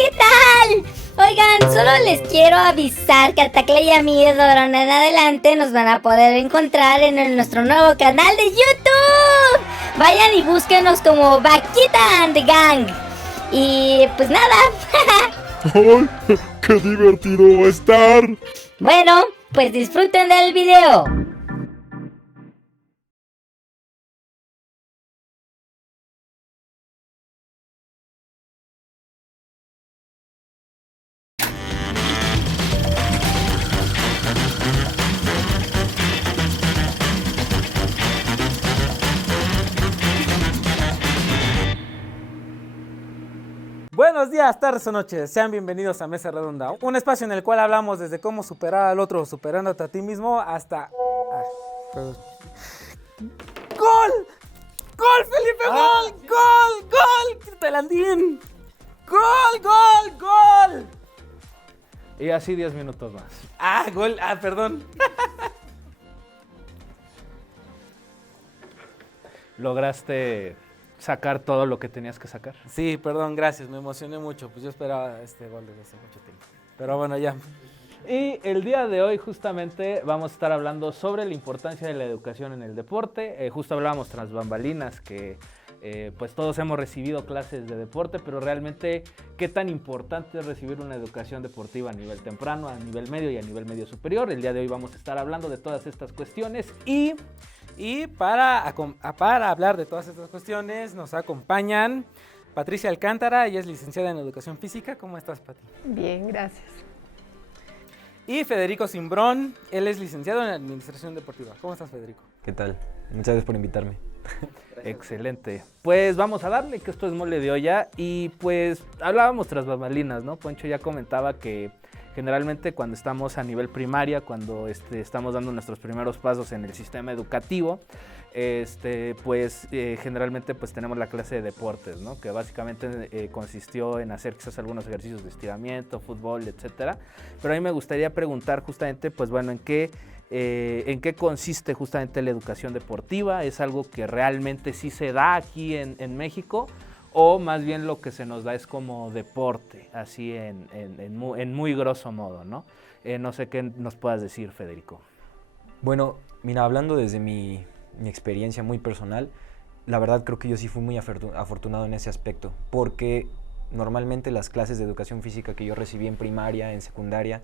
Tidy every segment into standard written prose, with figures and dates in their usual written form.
¿qué tal? Oigan, solo les quiero avisar que a Tacla y a mí de ahora en adelante nos van a poder encontrar en nuestro nuevo canal de YouTube. Vayan y búsquenos como Vaquita and the Gang. Y pues nada. ¡Ay! ¡Qué divertido va a estar! Bueno, pues disfruten del video. Buenos días, tardes o noches, sean bienvenidos a Mesa Redonda, un espacio en el cual hablamos desde cómo superar al otro, superándote a ti mismo, hasta... ¡Gol! ¡Gol, Felipe! ¡Gol! ¡Gol! ¡Gol! ¡Telandín! ¡Gol! ¡Gol! ¡Gol! Y así 10 minutos más. Gol, perdón. ¿Lograste sacar todo lo que tenías que sacar? Sí, perdón, gracias, me emocioné mucho, pues yo esperaba este gol desde hace mucho tiempo. Pero bueno, ya. Y el día de hoy justamente vamos a estar hablando sobre la importancia de la educación en el deporte. Justo hablábamos tras bambalinas que pues todos hemos recibido clases de deporte, pero realmente qué tan importante es recibir una educación deportiva a nivel temprano, a nivel medio y a nivel medio superior. El día de hoy vamos a estar hablando de todas estas cuestiones y para hablar de todas estas cuestiones nos acompañan Patricia Alcántara, ella es licenciada en Educación Física. ¿Cómo estás, Pati? Bien, gracias. Y Federico Cimbrón, él es licenciado en Administración Deportiva. ¿Cómo estás, Federico? ¿Qué tal? Muchas gracias por invitarme. Excelente. Pues vamos a darle, que esto es mole de olla. Y pues hablábamos tras bambalinas, ¿no? Poncho ya comentaba que generalmente cuando estamos a nivel primaria, cuando estamos dando nuestros primeros pasos en el sistema educativo, generalmente pues tenemos la clase de deportes, ¿no? Que básicamente consistió en hacer quizás algunos ejercicios de estiramiento, fútbol, etcétera. Pero a mí me gustaría preguntar justamente, pues bueno, ¿en qué consiste justamente la educación deportiva? ¿Es algo que realmente sí se da aquí en México? ¿O más bien lo que se nos da es como deporte, así en muy grosso modo, ¿no? No sé qué nos puedas decir, Federico. Bueno, mira, hablando desde mi experiencia muy personal, la verdad creo que yo sí fui muy afortunado en ese aspecto, porque normalmente las clases de educación física que yo recibí en primaria, en secundaria,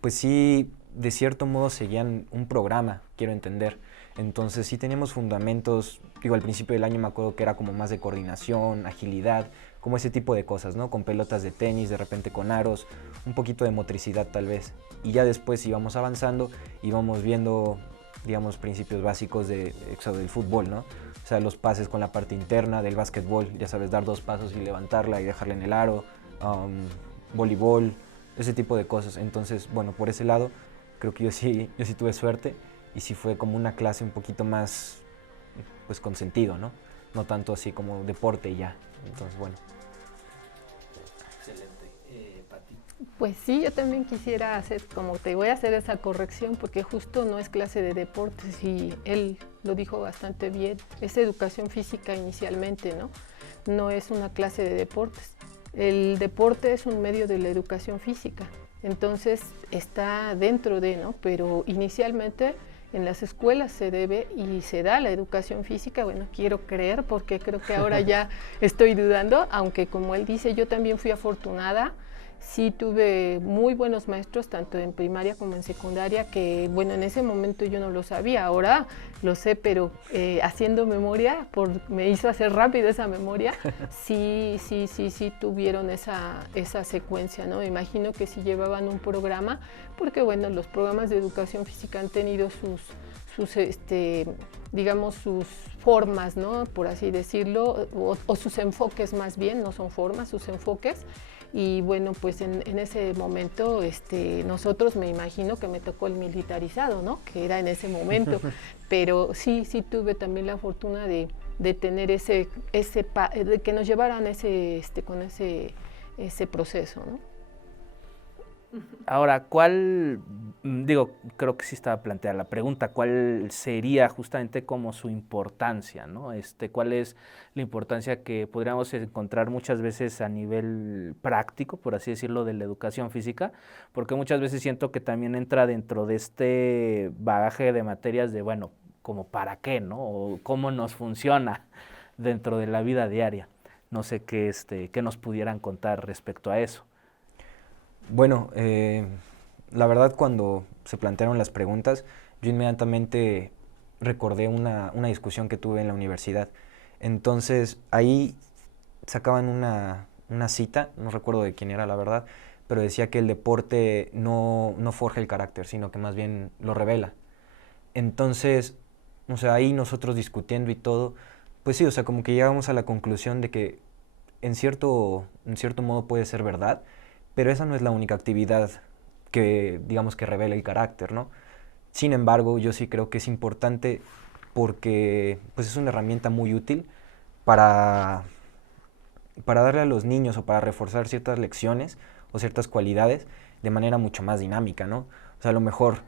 pues sí, de cierto modo seguían un programa, quiero entender. Entonces sí teníamos fundamentos, digo, al principio del año me acuerdo que era como más de coordinación, agilidad, como ese tipo de cosas, ¿no? Con pelotas de tenis, de repente con aros, un poquito de motricidad tal vez. Y ya después íbamos avanzando, íbamos viendo, digamos, principios básicos del fútbol, ¿no? O sea, los pases con la parte interna, del básquetbol, ya sabes, dar 2 pasos y levantarla y dejarla en el aro, voleibol, ese tipo de cosas. Entonces, bueno, por ese lado, creo que yo sí tuve suerte. Y sí fue como una clase un poquito más, pues, con sentido, ¿no? No tanto así como deporte y ya. Entonces, bueno. Excelente. Pati. Pues sí, yo también quisiera hacer, como te voy a hacer esa corrección, porque justo no es clase de deportes y él lo dijo bastante bien. Es educación física inicialmente, ¿no? No es una clase de deportes. El deporte es un medio de la educación física, entonces está dentro de, ¿no? Pero inicialmente en las escuelas se debe y se da la educación física, bueno, quiero creer porque creo que ahora ya estoy dudando, aunque como él dice, yo también fui afortunada, sí tuve muy buenos maestros, tanto en primaria como en secundaria, que bueno, en ese momento yo no lo sabía, ahora lo sé, pero haciendo memoria, me hizo hacer rápido esa memoria, sí tuvieron esa secuencia, ¿no? Me imagino que sí llevaban un programa, porque bueno, los programas de educación física han tenido digamos, sus formas, ¿no? Por así decirlo, o sus enfoques más bien, no son formas, sus enfoques. Y bueno, pues en ese momento nosotros, me imagino que me tocó el militarizado, ¿no? Que era en ese momento, pero sí tuve también la fortuna de tener de que nos llevaran con ese proceso, ¿no? Ahora, digo, creo que sí estaba planteada la pregunta, ¿cuál sería justamente como su importancia, ¿no? ¿Cuál es la importancia que podríamos encontrar muchas veces a nivel práctico, por así decirlo, de la educación física? Porque muchas veces siento que también entra dentro de este bagaje de materias de, bueno, como para qué, ¿no? O cómo nos funciona dentro de la vida diaria. No sé qué nos pudieran contar respecto a eso. Bueno, la verdad cuando se plantearon las preguntas, yo inmediatamente recordé una discusión que tuve en la universidad. Entonces ahí sacaban una cita, no recuerdo de quién era la verdad, pero decía que el deporte no forja el carácter, sino que más bien lo revela. Entonces, o sea, ahí nosotros discutiendo y todo, pues sí, o sea, como que llegamos a la conclusión de que en cierto modo puede ser verdad, pero esa no es la única actividad que, digamos, que revela el carácter, ¿no? Sin embargo, yo sí creo que es importante porque pues es una herramienta muy útil para, para darle a los niños o para reforzar ciertas lecciones o ciertas cualidades de manera mucho más dinámica, ¿no? O sea, a lo mejor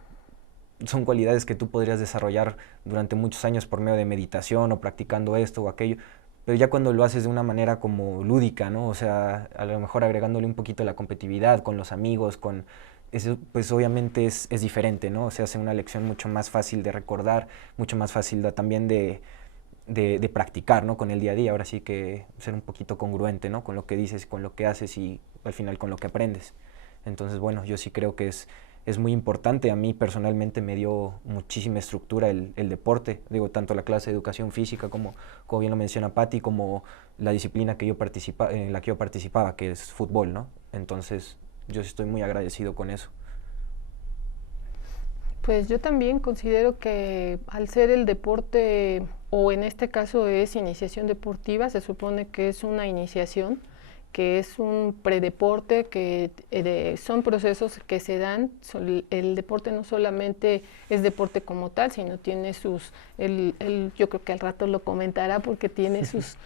son cualidades que tú podrías desarrollar durante muchos años por medio de meditación o practicando esto o aquello, pero ya cuando lo haces de una manera como lúdica, ¿no? O sea, a lo mejor agregándole un poquito la competitividad con los amigos, con eso, pues obviamente es diferente, ¿no? O sea, hace una lección mucho más fácil de recordar, mucho más fácil también de practicar, ¿no? Con el día a día, ahora sí que ser un poquito congruente, ¿no? Con lo que dices, con lo que haces y al final con lo que aprendes. Entonces, bueno, yo sí creo que es muy importante. A mí personalmente me dio muchísima estructura el deporte, digo, tanto la clase de educación física como bien lo menciona Patti, como la disciplina en la que yo participaba, que es fútbol, ¿no? Entonces, yo sí estoy muy agradecido con eso. Pues yo también considero que al ser el deporte, o en este caso es iniciación deportiva, se supone que es una iniciación, que es un predeporte, que son procesos que se dan. El deporte no solamente es deporte como tal, sino tiene yo creo que al rato lo comentará porque tiene sus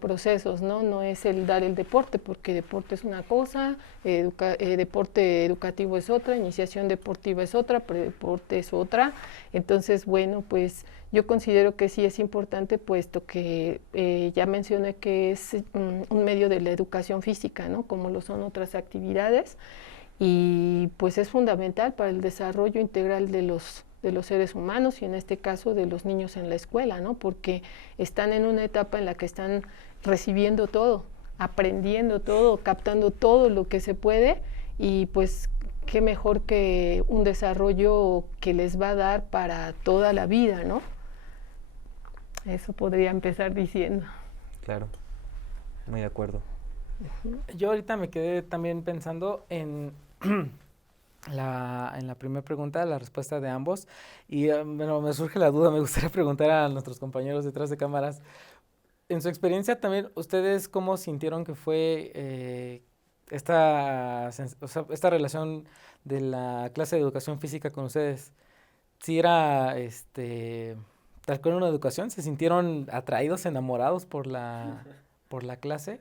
procesos, ¿no? No es el dar el deporte, porque deporte es una cosa, deporte educativo es otra, iniciación deportiva es otra, predeporte es otra. Entonces, bueno, pues yo considero que sí es importante, puesto que ya mencioné que es un medio de la educación física, ¿no? Como lo son otras actividades, y pues es fundamental para el desarrollo integral de los seres humanos, y en este caso de los niños en la escuela, ¿no? Porque están en una etapa en la que están recibiendo todo, aprendiendo todo, captando todo lo que se puede, y pues qué mejor que un desarrollo que les va a dar para toda la vida, ¿no? Eso podría empezar diciendo. Claro, muy de acuerdo. Yo ahorita me quedé también pensando en en la primera pregunta, la respuesta de ambos, y bueno, me surge la duda, me gustaría preguntar a nuestros compañeros detrás de cámaras, en su experiencia también, ¿ustedes cómo sintieron que fue o sea, esta relación de la clase de educación física con ustedes? Si era tal cual una educación, ¿se sintieron atraídos, enamorados por la clase?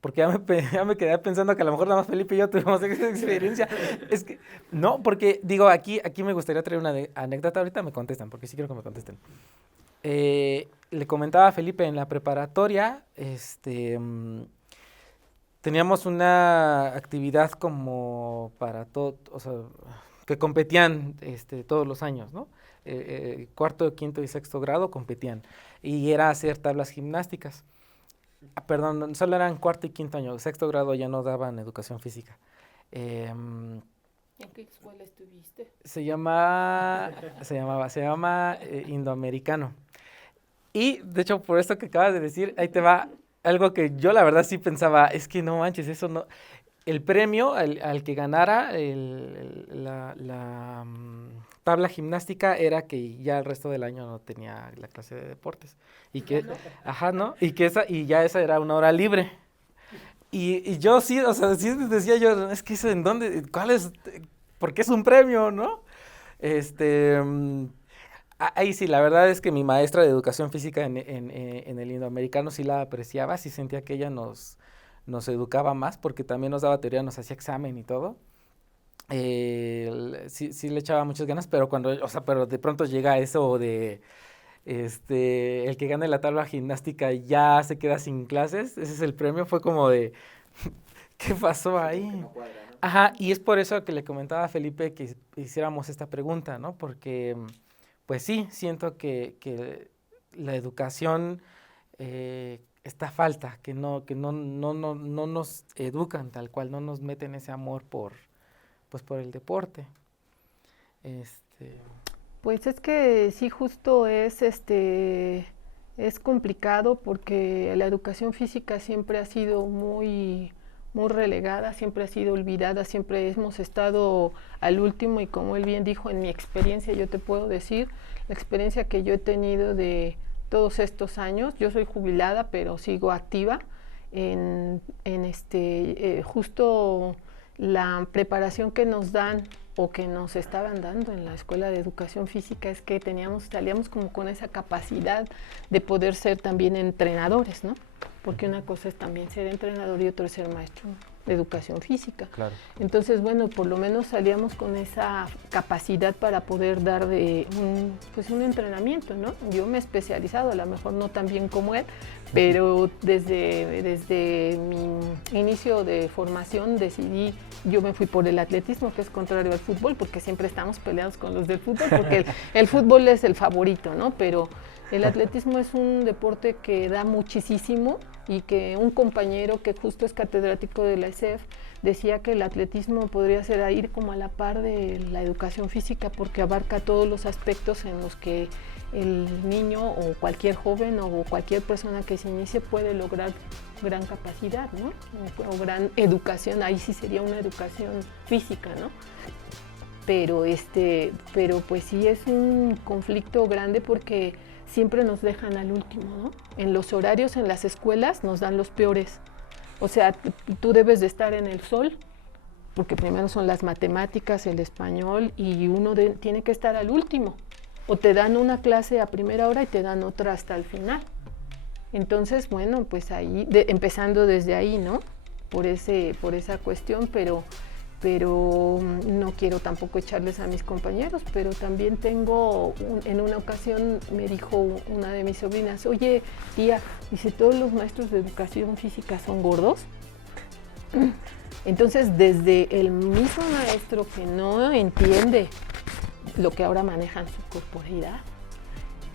Porque ya me quedé pensando que a lo mejor nada más Felipe y yo tuvimos esa experiencia. Es que, no, porque digo, aquí me gustaría traer una anécdota. Ahorita me contestan, porque sí quiero que me contesten. Le comentaba a Felipe en la preparatoria, teníamos una actividad como para todo, o sea, que competían todos los años, ¿no? Cuarto, quinto y sexto grado competían. Y era hacer tablas gimnásticas. Perdón, solo eran cuarto y quinto año. Sexto grado ya no daban educación física. ¿En qué escuela estuviste? Se llama Indoamericano. Y de hecho, por esto que acabas de decir, ahí te va algo que yo la verdad sí pensaba, es que no manches, eso no. El premio al que ganara la tabla gimnástica era que ya el resto del año no tenía la clase de deportes. Y que, ¿No? ajá, ¿no? Y que esa era una hora libre. Y yo sí, o sea, sí decía yo, es que eso en dónde, ¿cuál es? Porque es un premio, ¿no? Ahí sí, la verdad es que mi maestra de educación física en el Indoamericano sí la apreciaba, sí sentía que ella nos educaba más, porque también nos daba teoría, nos hacía examen y todo. sí le echaba muchas ganas, pero pero de pronto llega eso de el que gane la tabla gimnástica ya se queda sin clases, ese es el premio, fue como de, ¿qué pasó ahí? Ajá, y es por eso que le comentaba a Felipe que hiciéramos esta pregunta, ¿no? Porque, pues sí, siento que la educación está falta, que no nos educan tal cual, no nos meten ese amor por el deporte. Pues es que sí, justo es complicado porque la educación física siempre ha sido muy relegada, siempre ha sido olvidada, siempre hemos estado al último y como él bien dijo, en mi experiencia yo te puedo decir, la experiencia que yo he tenido de todos estos años, yo soy jubilada pero sigo activa justo la preparación que nos dan o que nos estaban dando en la escuela de educación física es que salíamos como con esa capacidad de poder ser también entrenadores, ¿no? Porque una cosa es también ser entrenador y otro es ser maestro de educación física. Claro. Entonces, bueno, por lo menos salíamos con esa capacidad para poder dar un entrenamiento, ¿no? Yo me he especializado, a lo mejor no tan bien como él, pero desde mi inicio de formación yo me fui por el atletismo, que es contrario al fútbol, porque siempre estamos peleados con los del fútbol, porque el fútbol es el favorito, ¿no? Pero el atletismo es un deporte que da muchísimo y que un compañero que justo es catedrático de la ESEF decía que el atletismo podría ir como a la par de la educación física porque abarca todos los aspectos en los que el niño o cualquier joven o cualquier persona que se inicie puede lograr gran capacidad, ¿no? O gran educación, ahí sí sería una educación física, ¿no? Pero pues sí es un conflicto grande porque siempre nos dejan al último, ¿no? En los horarios en las escuelas nos dan los peores. O sea, tú debes de estar en el sol, porque primero son las matemáticas, el español, y uno tiene que estar al último. O te dan una clase a primera hora y te dan otra hasta el final. Entonces, bueno, pues ahí, empezando desde ahí, ¿no? Por esa cuestión, pero no quiero tampoco echarles a mis compañeros, pero también en una ocasión me dijo una de mis sobrinas, oye, tía, dice, ¿todos los maestros de educación física son gordos? Entonces, desde el mismo maestro que no entiende lo que ahora manejan su corporalidad,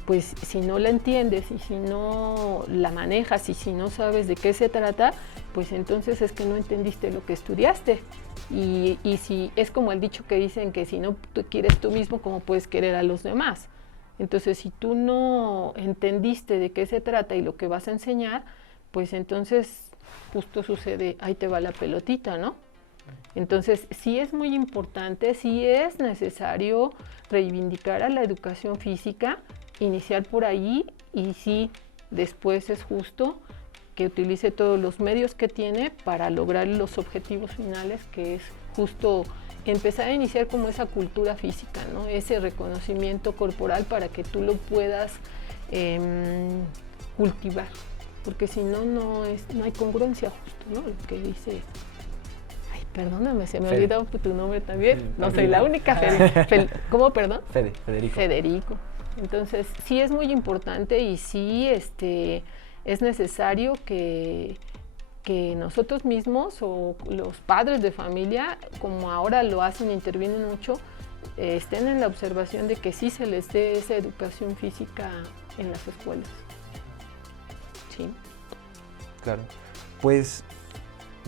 pues si no la entiendes y si no la manejas y si no sabes de qué se trata, pues entonces es que no entendiste lo que estudiaste. Y si es como el dicho que dicen que si no tú quieres tú mismo, ¿cómo puedes querer a los demás? Entonces, si tú no entendiste de qué se trata y lo que vas a enseñar, pues entonces justo sucede, ahí te va la pelotita, ¿no? Entonces, sí es muy importante, sí es necesario reivindicar a la educación física, iniciar por ahí y sí, después es justo que utilice todos los medios que tiene para lograr los objetivos finales, que es justo empezar a iniciar como esa cultura física, ¿no? Ese reconocimiento corporal para que tú lo puedas cultivar, porque si no, no hay congruencia justo, ¿no? Lo que dice... Ay, perdóname, se me ha olvidado tu nombre también, no soy la única. ¿Cómo, perdón? Federico. Federico. Entonces, sí es muy importante y sí es necesario que nosotros mismos o los padres de familia, como ahora lo hacen, intervienen mucho, estén en la observación de que sí se les dé esa educación física en las escuelas. Sí. Claro. Pues,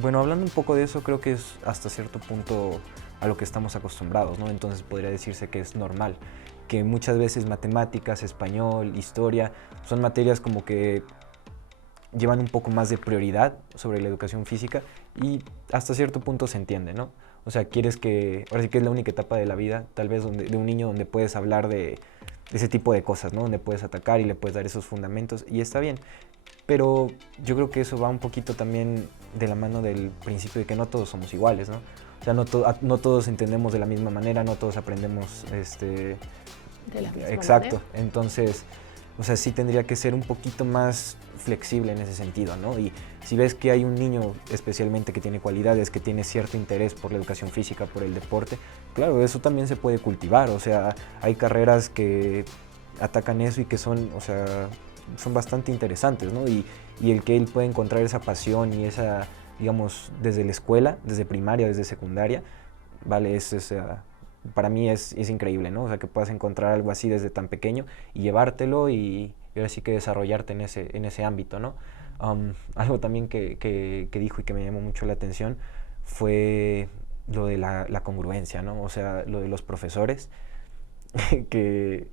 bueno, hablando un poco de eso, creo que es hasta cierto punto a lo que estamos acostumbrados, ¿no? Entonces podría decirse que es normal, que muchas veces matemáticas, español, historia, son materias como que llevan un poco más de prioridad sobre la educación física y hasta cierto punto se entiende, ¿no? O sea, ahora sí que es la única etapa de la vida, tal vez de un niño donde puedes hablar de ese tipo de cosas, ¿no? Donde puedes atacar y le puedes dar esos fundamentos y está bien. Pero yo creo que eso va un poquito también de la mano del principio de que no todos somos iguales, ¿no? O sea, no todos entendemos de la misma manera, no todos aprendemos De la misma exacto. manera. Entonces, o sea, sí tendría que ser un poquito más flexible en ese sentido, ¿no? Y si ves que hay un niño especialmente que tiene cualidades, que tiene cierto interés por la educación física, por el deporte, claro, eso también se puede cultivar, o sea, hay carreras que atacan eso y que son, o sea, son bastante interesantes, ¿no? Y el que él pueda encontrar esa pasión y esa, digamos, desde la escuela, desde primaria, desde secundaria, vale, para mí es increíble, ¿no? O sea, que puedas encontrar algo así desde tan pequeño y llevártelo y ahora sí que desarrollarte en ese ámbito, ¿no? Algo también que dijo y que me llamó mucho la atención fue lo de la congruencia, ¿no? O sea, lo de los profesores, que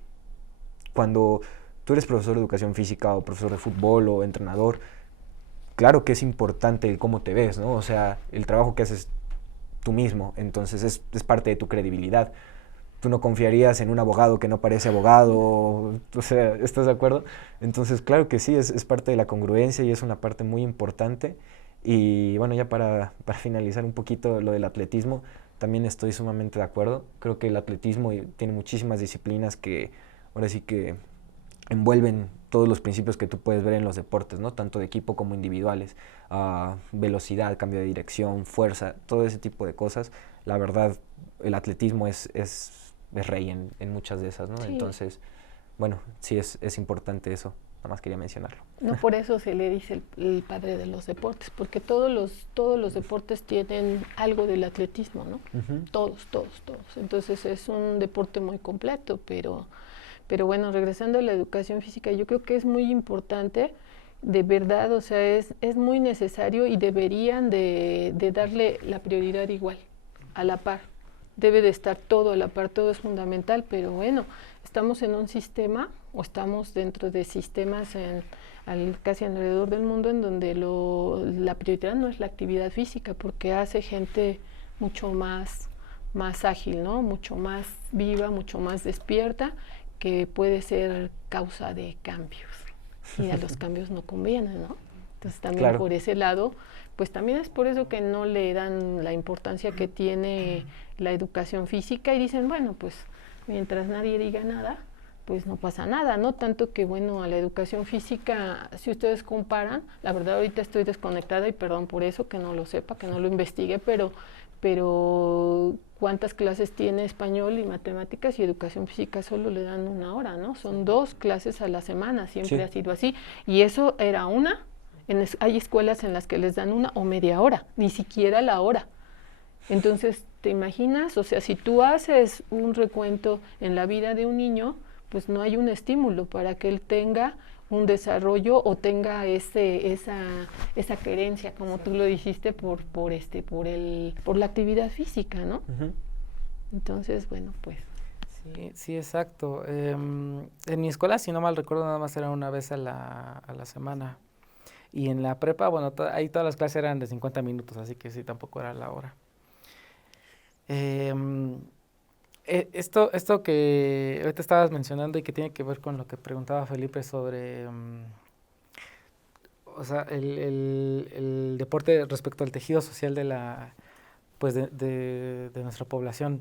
cuando tú eres profesor de educación física o profesor de fútbol o entrenador, claro que es importante el cómo te ves, ¿no? O sea, el trabajo que haces tú mismo, entonces es parte de tu credibilidad. Tú no confiarías en un abogado que no parece abogado, o sea, ¿estás de acuerdo? Entonces, claro que sí, es parte de la congruencia y es una parte muy importante. Y bueno, ya para finalizar un poquito lo del atletismo, también estoy sumamente de acuerdo. Creo que el atletismo tiene muchísimas disciplinas que ahora sí que envuelven todos los principios que tú puedes ver en los deportes, ¿no? Tanto de equipo como individuales, velocidad, cambio de dirección, fuerza, todo ese tipo de cosas. La verdad, el atletismo es rey en muchas de esas, ¿no? Sí. Entonces, bueno, sí es importante eso, nada más quería mencionarlo. No por eso se le dice el padre de los deportes, porque todos los deportes tienen algo del atletismo, ¿no? Uh-huh. Todos. Entonces es un deporte muy completo, pero bueno, regresando a la educación física, yo creo que es muy importante, de verdad, o sea, es muy necesario y deberían de darle la prioridad igual, a la par. Debe de estar todo a la par, todo es fundamental, pero bueno, estamos en un sistema, o estamos dentro de sistemas casi alrededor del mundo, en donde la prioridad no es la actividad física, porque hace gente mucho más ágil, ¿no? Mucho más viva, mucho más despierta, que puede ser causa de cambios, y a los cambios no convienen, ¿no? Entonces también Claro. por ese lado, pues también es por eso que no le dan la importancia que tiene la educación física y dicen, bueno, pues mientras nadie diga nada, pues no pasa nada, ¿no? Tanto que, bueno, a la educación física, si ustedes comparan, la verdad ahorita estoy desconectada y perdón por eso, que no lo sepa, que no lo investigue, pero ¿cuántas clases tiene español y matemáticas? Y educación física solo le dan 1 hora, ¿no? Son 2 clases a la semana, siempre Sí. ha sido así. Y eso era una, hay escuelas en las que les dan 1 o media hora, ni siquiera la hora. Entonces, ¿te imaginas? O sea, si tú haces un recuento en la vida de un niño, pues no hay un estímulo para que él tenga un desarrollo o tenga esa querencia, como tú lo dijiste, por la actividad física, ¿no? Uh-huh. Entonces, bueno, pues. Sí, exacto. En mi escuela, si no mal recuerdo, nada más era una vez a la semana. Y en la prepa, bueno, ahí todas las clases eran de 50 minutos, así que sí, tampoco era la hora. Esto que ahorita estabas mencionando y que tiene que ver con lo que preguntaba Felipe sobre o sea, el deporte respecto al tejido social de nuestra población.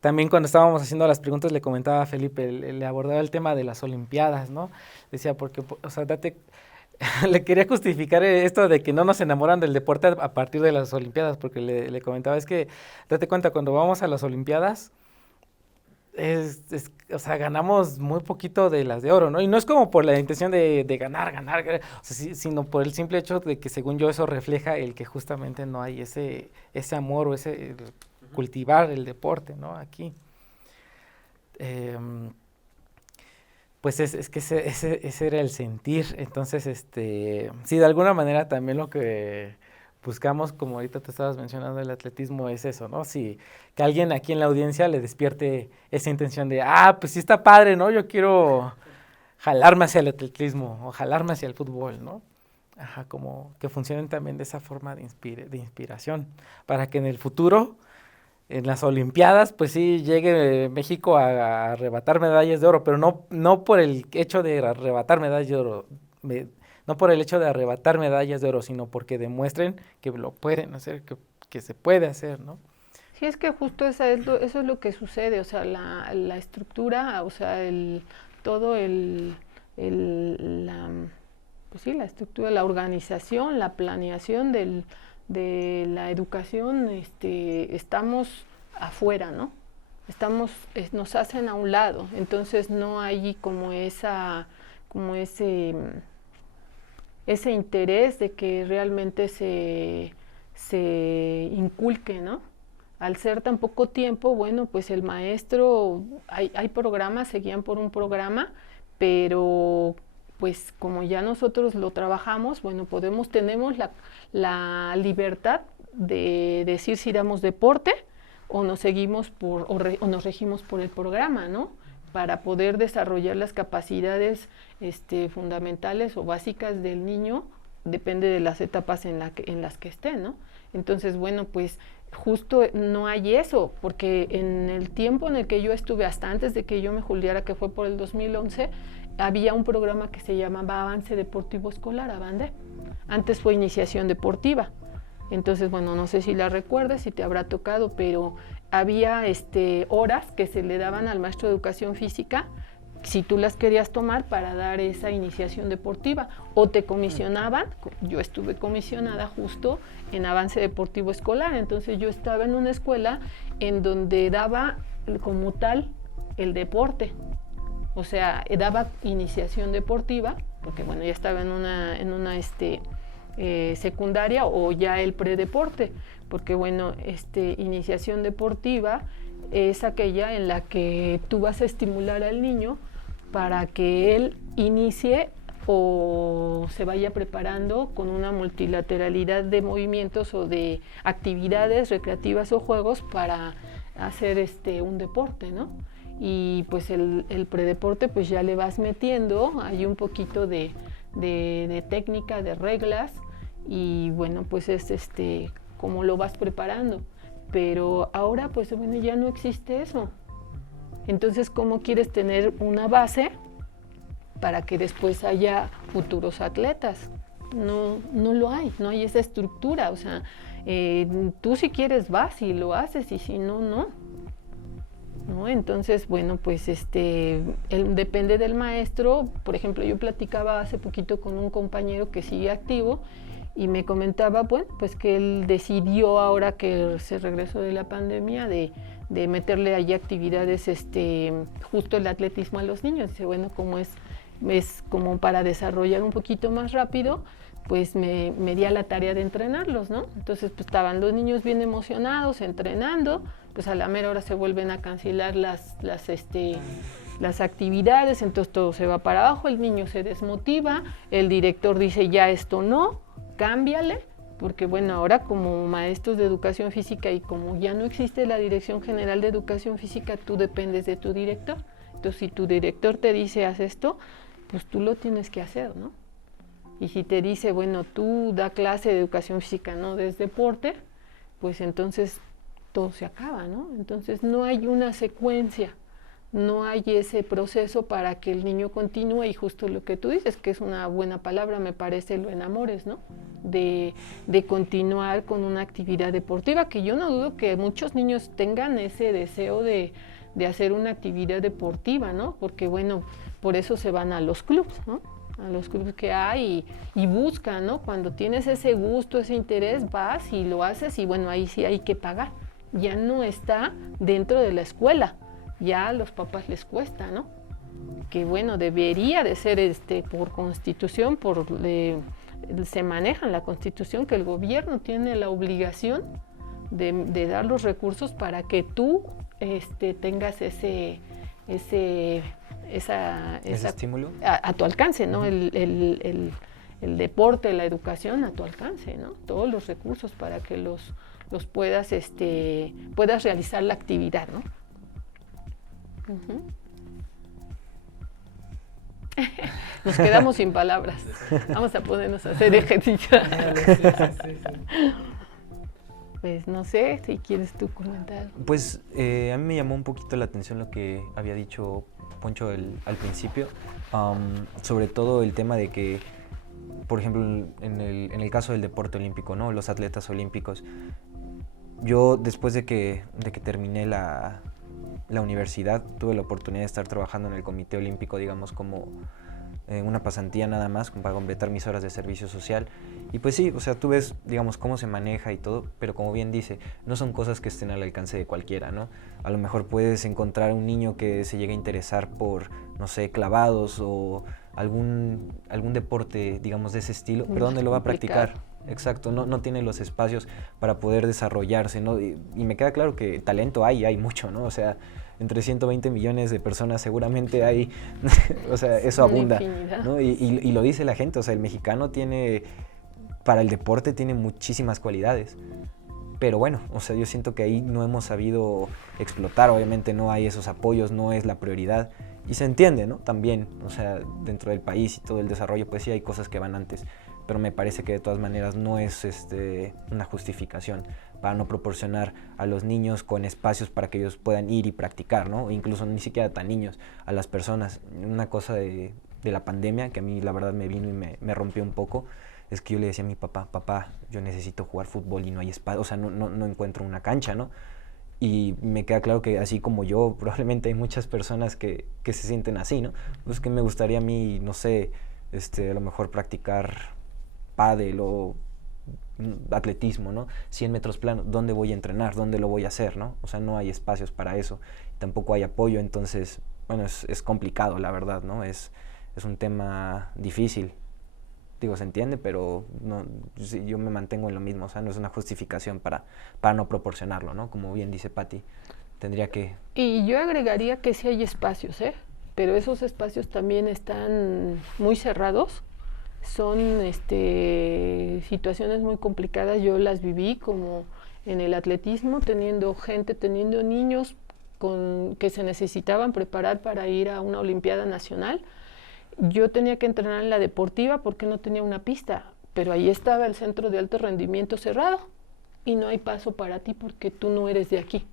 También cuando estábamos haciendo las preguntas le comentaba a Felipe, le abordaba el tema de las Olimpiadas, ¿no? Decía, porque, o sea, le quería justificar esto de que no nos enamoran del deporte a partir de las Olimpiadas, porque le comentaba, es que, date cuenta, cuando vamos a las Olimpiadas, o sea, ganamos muy poquito de las de oro, ¿no? Y no es como por la intención de ganar, o sea, sino por el simple hecho de que, según yo, eso refleja el que justamente no hay ese amor o cultivar el deporte, ¿no? Aquí. Pues es que ese era el sentir. Entonces, sí, de alguna manera también lo que buscamos, como ahorita te estabas mencionando, el atletismo es eso, ¿no? Sí, que alguien aquí en la audiencia le despierte esa intención de, pues sí está padre, ¿no? Yo quiero jalarme hacia el atletismo o jalarme hacia el fútbol, ¿no? Ajá, como que funcionen también de esa forma de inspiración, para que en el futuro, en las Olimpiadas, pues sí llegue México a arrebatar medallas de oro, pero no por el hecho de arrebatar medallas de oro, no por el hecho de arrebatar medallas de oro, sino porque demuestren que lo pueden hacer, que se puede hacer, ¿no? Sí, es que justo eso es lo que sucede, o sea, la estructura, o sea, todo pues sí, la estructura, la organización, la planeación de la educación, estamos afuera, ¿no? Nos hacen a un lado, entonces no hay como ese interés de que realmente se inculque, ¿no? Al ser tan poco tiempo, bueno, pues el maestro, hay programas, se guían por un programa, pero pues como ya nosotros lo trabajamos, bueno, tenemos la libertad de decir si damos deporte o nos seguimos o nos regimos por el programa, ¿no? Para poder desarrollar las capacidades fundamentales o básicas del niño, depende de las etapas en las que esté, ¿no? Entonces, bueno, pues justo no hay eso, porque en el tiempo en el que yo estuve, hasta antes de que yo me jubilara, que fue por el 2011, había un programa que se llamaba Avance Deportivo Escolar, Avande. Antes fue Iniciación Deportiva. Entonces, bueno, no sé si la recuerdas, si te habrá tocado, pero había horas que se le daban al maestro de educación física si tú las querías tomar para dar esa iniciación deportiva, o te comisionaban. Yo estuve comisionada justo en Avance Deportivo Escolar, entonces yo estaba en una escuela en donde daba como tal el deporte, o sea, daba iniciación deportiva, porque bueno, ya estaba en una secundaria o ya el predeporte, porque bueno, iniciación deportiva es aquella en la que tú vas a estimular al niño para que él inicie o se vaya preparando con una multilateralidad de movimientos o de actividades recreativas o juegos para hacer un deporte, ¿no? Y pues el predeporte pues ya le vas metiendo, hay un poquito de técnica, de reglas, y bueno, pues es cómo lo vas preparando. Pero ahora pues bueno, ya no existe eso. Entonces, ¿cómo quieres tener una base para que después haya futuros atletas? No lo hay, no hay esa estructura. O sea, tú si quieres vas y lo haces, y si no, no. ¿No? Entonces, bueno, pues depende del maestro. Por ejemplo, yo platicaba hace poquito con un compañero que sigue activo y me comentaba, bueno, pues que él decidió, ahora que se regresó de la pandemia, de meterle allí actividades, justo el atletismo a los niños. Dice, bueno, como es como para desarrollar un poquito más rápido, pues me di a la tarea de entrenarlos, ¿no? Entonces, pues estaban los niños bien emocionados, entrenando, pues a la mera hora se vuelven a cancelar las actividades, entonces todo se va para abajo, el niño se desmotiva, el director dice, ya esto no, cámbiale, porque bueno, ahora como maestros de educación física y como ya no existe la Dirección General de Educación Física, tú dependes de tu director. Entonces, si tu director te dice, haz esto, pues tú lo tienes que hacer, ¿no? Y si te dice, bueno, tú da clase de educación física, no des deporte, pues entonces todo se acaba, ¿no? Entonces no hay una secuencia, no hay ese proceso para que el niño continúe, y justo lo que tú dices, que es una buena palabra, me parece, lo enamores, ¿no? De continuar con una actividad deportiva, que yo no dudo que muchos niños tengan ese deseo de hacer una actividad deportiva, ¿no? Porque bueno, por eso se van a los clubs, ¿no? A los clubes que hay y buscan, ¿no? Cuando tienes ese gusto, ese interés, vas y lo haces, y bueno, ahí sí hay que pagar. Ya no está dentro de la escuela, ya a los papás les cuesta, ¿no? Que bueno, debería de ser por constitución, se maneja en la constitución que el gobierno tiene la obligación de dar los recursos para que tú tengas ese estímulo a tu alcance, ¿no? El deporte, la educación a tu alcance, ¿no? Todos los recursos para que los puedas realizar la actividad, ¿no? Uh-huh. Nos quedamos sin palabras. Vamos a ponernos a hacer ejercicio. Pues no sé si quieres tú comentar. Pues a mí me llamó un poquito la atención lo que había dicho Poncho al principio, sobre todo el tema de que, por ejemplo, en el caso del deporte olímpico, ¿no? Los atletas olímpicos. Yo, después de que terminé la universidad tuve la oportunidad de estar trabajando en el Comité Olímpico, digamos, como una pasantía nada más para completar mis horas de servicio social. Y pues sí, o sea, tú ves, digamos, cómo se maneja y todo, pero como bien dice, no son cosas que estén al alcance de cualquiera, ¿no? A lo mejor puedes encontrar un niño que se llegue a interesar por, no sé, clavados o algún deporte, digamos, de ese estilo, pero ¿dónde lo va a practicar? Exacto, no tiene los espacios para poder desarrollarse, ¿no? Y me queda claro que talento hay mucho, ¿no? O sea, entre 120 millones de personas seguramente hay, o sea, eso abunda, ¿no? Y lo dice la gente, o sea, el mexicano tiene, para el deporte tiene muchísimas cualidades. Pero bueno, o sea, yo siento que ahí no hemos sabido explotar, obviamente no hay esos apoyos, no es la prioridad. Y se entiende, ¿no? También, o sea, dentro del país y todo el desarrollo, pues sí hay cosas que van antes. Pero me parece que de todas maneras no es una justificación para no proporcionar a los niños con espacios para que ellos puedan ir y practicar, ¿no? Incluso ni siquiera tan niños, a las personas. Una cosa de la pandemia que a mí la verdad me vino y me rompió un poco, es que yo le decía a mi papá, yo necesito jugar fútbol y no hay espacio, o sea, no encuentro una cancha, ¿no? Y me queda claro que así como yo, probablemente hay muchas personas que se sienten así, ¿no? Pues que me gustaría a mí, no sé, a lo mejor practicar pádel o atletismo, ¿no? 100 metros planos, ¿dónde voy a entrenar? ¿Dónde lo voy a hacer, no? O sea, no hay espacios para eso, tampoco hay apoyo, entonces, bueno, es complicado, la verdad, ¿no? Es un tema difícil. Digo, se entiende, pero no, yo me mantengo en lo mismo, o sea, no es una justificación para no proporcionarlo, ¿no? Como bien dice Patti, tendría que... Y yo agregaría que sí hay espacios, ¿eh? Pero esos espacios también están muy cerrados, son situaciones muy complicadas, yo las viví como en el atletismo, teniendo niños que se necesitaban preparar para ir a una Olimpiada Nacional. Yo tenía que entrenar en la deportiva porque no tenía una pista, pero ahí estaba el centro de alto rendimiento cerrado y no hay paso para ti porque tú no eres de aquí.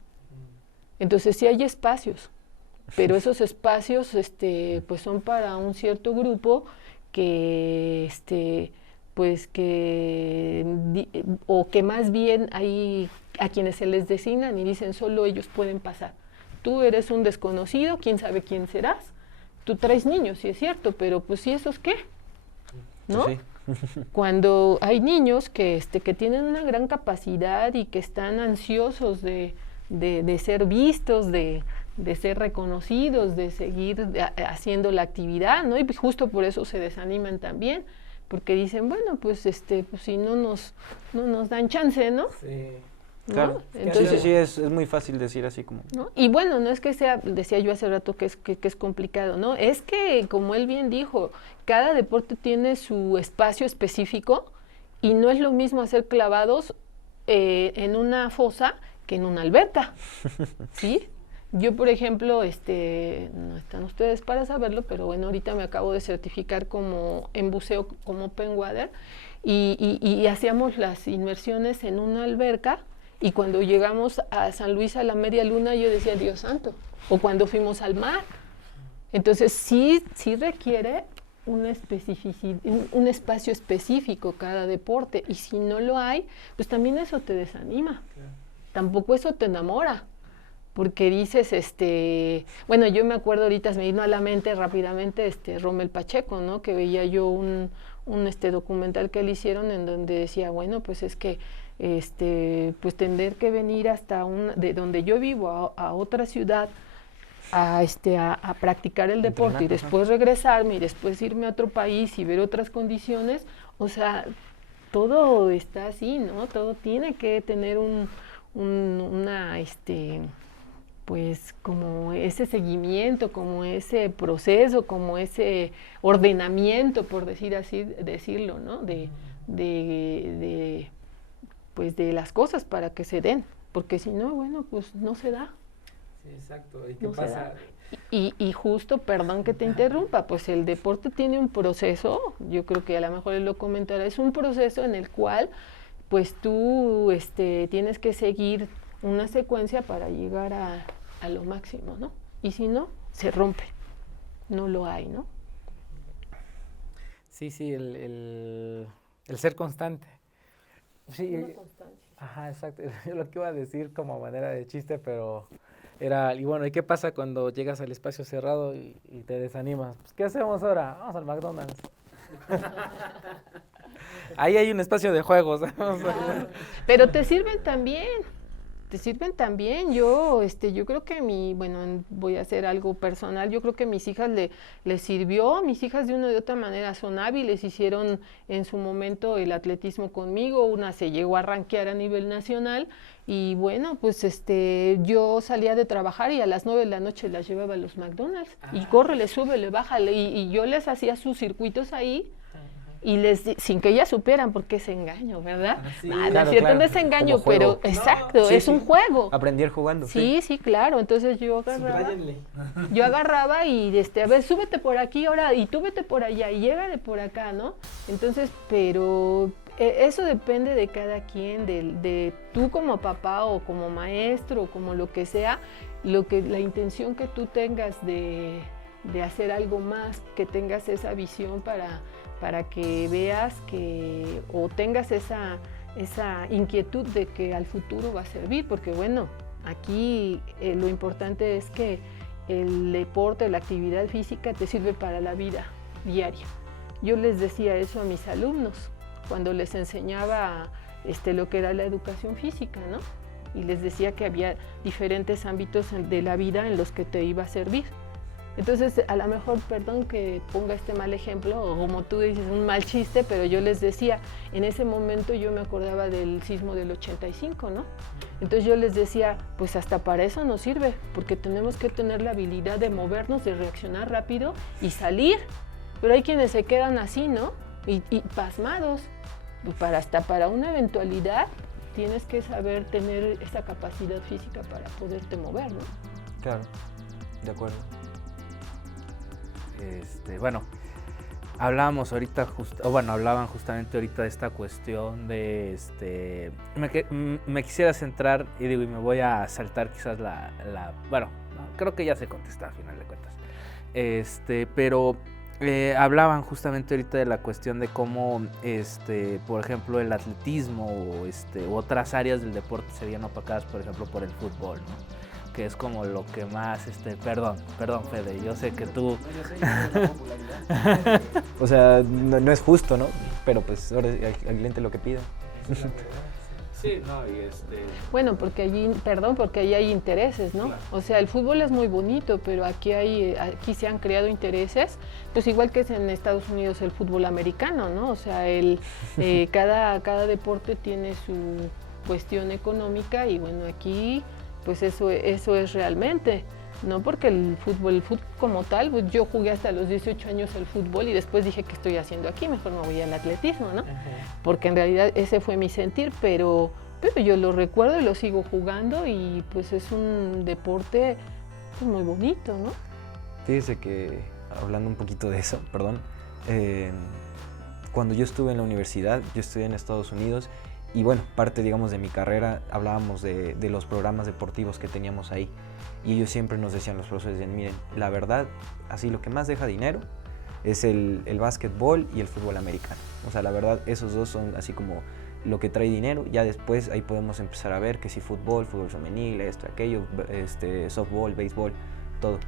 Entonces sí hay espacios, pero esos espacios pues son para un cierto grupo que o que más bien hay a quienes se les designan y dicen solo ellos pueden pasar. Tú eres un desconocido, quién sabe quién serás. Tú traes niños, sí es cierto, pero pues ¿y esos qué? ¿No? Sí. Cuando hay niños que tienen una gran capacidad y que están ansiosos de ser vistos, de ser reconocidos, de seguir haciendo la actividad, ¿no? Y justo por eso se desaniman también, porque dicen, bueno, pues pues si no nos dan chance, ¿no? Sí. ¿no? Claro, entonces, sí, es muy fácil decir así como... ¿no? Y bueno, no es que sea, decía yo hace rato que es complicado, ¿no? Es que, como él bien dijo, cada deporte tiene su espacio específico y no es lo mismo hacer clavados en una fosa que en una alberca, ¿sí? Yo, por ejemplo, no están ustedes para saberlo, pero bueno, ahorita me acabo de certificar en buceo como open water y hacíamos las inmersiones en una alberca. Y cuando llegamos a San Luis a la media luna, yo decía, Dios santo, o cuando fuimos al mar. Entonces sí requiere una un espacio específico cada deporte, y si no lo hay, pues también eso te desanima. Claro. Tampoco eso te enamora, porque dices, bueno, yo me acuerdo ahorita, me vino a la mente rápidamente Rommel Pacheco, ¿no? Que veía yo un documental que le hicieron en donde decía, bueno, pues es que pues tener que venir hasta de donde yo vivo a otra ciudad a practicar el deporte y después regresarme y después irme a otro país y ver otras condiciones, o sea, todo está así, ¿no? Todo tiene que tener pues como ese seguimiento, como ese proceso, como ese ordenamiento, por decirlo, ¿no? Pues de las cosas para que se den, porque si no, bueno, pues no se da. Sí, exacto. ¿Y qué pasa? Y justo, perdón que te interrumpa, pues el deporte tiene un proceso, yo creo que a lo mejor él lo comentará, es un proceso en el cual pues tú tienes que seguir una secuencia para llegar a lo máximo, ¿no? Y si no, se rompe, no lo hay, ¿no? Sí, el ser constante. Sí, una constancia. Ajá, exacto. Yo lo que iba a decir como manera de chiste, pero Y bueno, ¿y qué pasa cuando llegas al espacio cerrado y te desanimas? Pues, ¿qué hacemos ahora? Vamos al McDonald's. Ahí hay un espacio de juegos. Pero te sirven también. Yo creo que voy a hacer algo personal. Yo creo que mis hijas les sirvió. Mis hijas de una u otra manera son hábiles. Hicieron en su momento el atletismo conmigo. Una se llegó a rankear a nivel nacional. Y bueno, pues yo salía de trabajar y a las 9 de la noche las llevaba a los McDonald's. Y córrele, súbele, bájale. Y yo les hacía sus circuitos ahí. Y sin que ellas supieran, porque es engaño, ¿verdad? Sí, Nada, claro, cierto, claro. no es engaño, Como juego. pero exacto, Sí, es sí. un juego. Aprender jugando. Sí, claro. Entonces yo agarraba y a ver, súbete por aquí ahora y tú vete por allá y llégale por acá, ¿no? Entonces, pero eso depende de cada quien, de tú como papá o como maestro o como lo que sea, la intención que tú tengas de hacer algo más, que tengas esa visión para que veas o tengas esa inquietud de que al futuro va a servir, porque bueno, aquí lo importante es que el deporte, la actividad física te sirve para la vida diaria. Yo les decía eso a mis alumnos cuando les enseñaba lo que era la educación física, ¿no? Y les decía que había diferentes ámbitos de la vida en los que te iba a servir. Entonces, a lo mejor, perdón que ponga este mal ejemplo, o como tú dices, un mal chiste, pero yo les decía, en ese momento yo me acordaba del sismo del 85, ¿no? Entonces yo les decía, pues hasta para eso nos sirve, porque tenemos que tener la habilidad de movernos, de reaccionar rápido y salir. Pero hay quienes se quedan así, ¿no? Y pasmados. Hasta para una eventualidad tienes que saber tener esa capacidad física para poderte mover, ¿no? Claro, de acuerdo. Bueno, hablábamos ahorita, hablaban justamente ahorita de esta cuestión de, me quisiera centrar, y me voy a saltar quizás bueno, no, creo que ya se contesta al final de cuentas, pero hablaban justamente ahorita de la cuestión de cómo, por ejemplo, el atletismo o otras áreas del deporte se veían opacadas, por ejemplo, por el fútbol, ¿no? Que es como lo que más, perdón Fede, yo sé que tú... O sea, no es justo, ¿no? Pero pues ahora al cliente lo que pida. Sí, no, y Bueno, porque allí hay intereses, ¿no? Claro. O sea, el fútbol es muy bonito, pero aquí se han creado intereses, pues igual que es en Estados Unidos el fútbol americano, ¿no? O sea, cada deporte tiene su cuestión económica y bueno, aquí pues eso es realmente, ¿no? Porque el fútbol como tal, pues yo jugué hasta los 18 años al fútbol y después dije, ¿qué estoy haciendo aquí? Mejor me voy al atletismo, ¿no? Porque en realidad ese fue mi sentir, pero yo lo recuerdo y lo sigo jugando y pues es un deporte pues, muy bonito, ¿no? Fíjese que, hablando un poquito de eso, perdón, cuando yo estuve en la universidad, yo estudié en Estados Unidos. Y bueno, parte, digamos, de mi carrera, hablábamos de los programas deportivos que teníamos ahí. Y ellos siempre nos decían, los profesores, miren, la verdad, así lo que más deja dinero es el básquetbol y el fútbol americano. O sea, la verdad, esos dos son así como lo que trae dinero. Ya después ahí podemos empezar a ver que si fútbol femenil, esto, aquello, softball, béisbol, todo.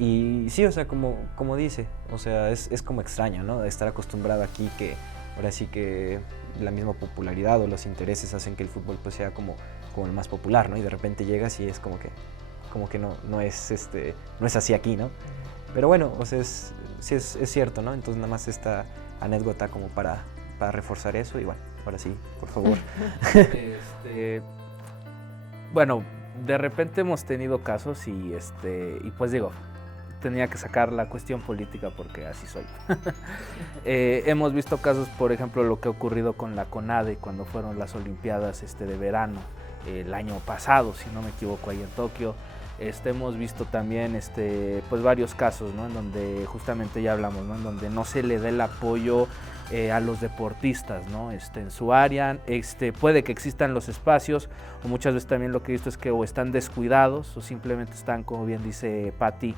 Y sí, o sea, como dice, o sea, es como extraño, ¿no? Estar acostumbrado aquí que ahora sí que la misma popularidad o los intereses hacen que el fútbol pues sea como el más popular, ¿no? Y de repente llegas y es como que no es así aquí, ¿no? Pero bueno, o sea, sí es cierto, ¿no? Entonces nada más esta anécdota como para reforzar eso y bueno, ahora sí, por favor. Bueno, de repente hemos tenido casos y pues digo, tenía que sacar la cuestión política porque así soy. Hemos visto casos, por ejemplo, lo que ha ocurrido con la CONADE cuando fueron las Olimpiadas de verano el año pasado, si no me equivoco, ahí en Tokio. Hemos visto también pues varios casos, ¿no? En donde justamente ya hablamos, ¿no? En donde no se le da el apoyo a los deportistas, ¿no? En su área, puede que existan los espacios, o muchas veces también lo que he visto es que o están descuidados o simplemente están, como bien dice Patti,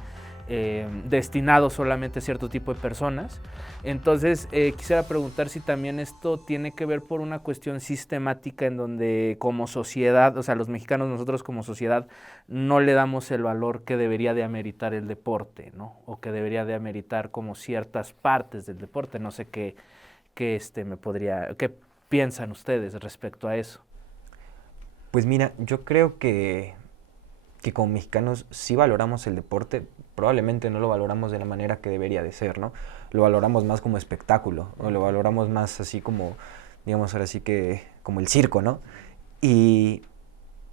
destinado solamente a cierto tipo de personas. Entonces, quisiera preguntar si también esto tiene que ver por una cuestión sistemática en donde como sociedad, o sea, los mexicanos, nosotros como sociedad, no le damos el valor que debería de ameritar el deporte, ¿no? O que debería de ameritar como ciertas partes del deporte. No sé qué piensan ustedes respecto a eso. Pues mira, yo creo que como mexicanos sí valoramos el deporte, probablemente no lo valoramos de la manera que debería de ser, ¿no? Lo valoramos más como espectáculo, o lo valoramos más así como, digamos ahora sí que, como el circo, ¿no? Y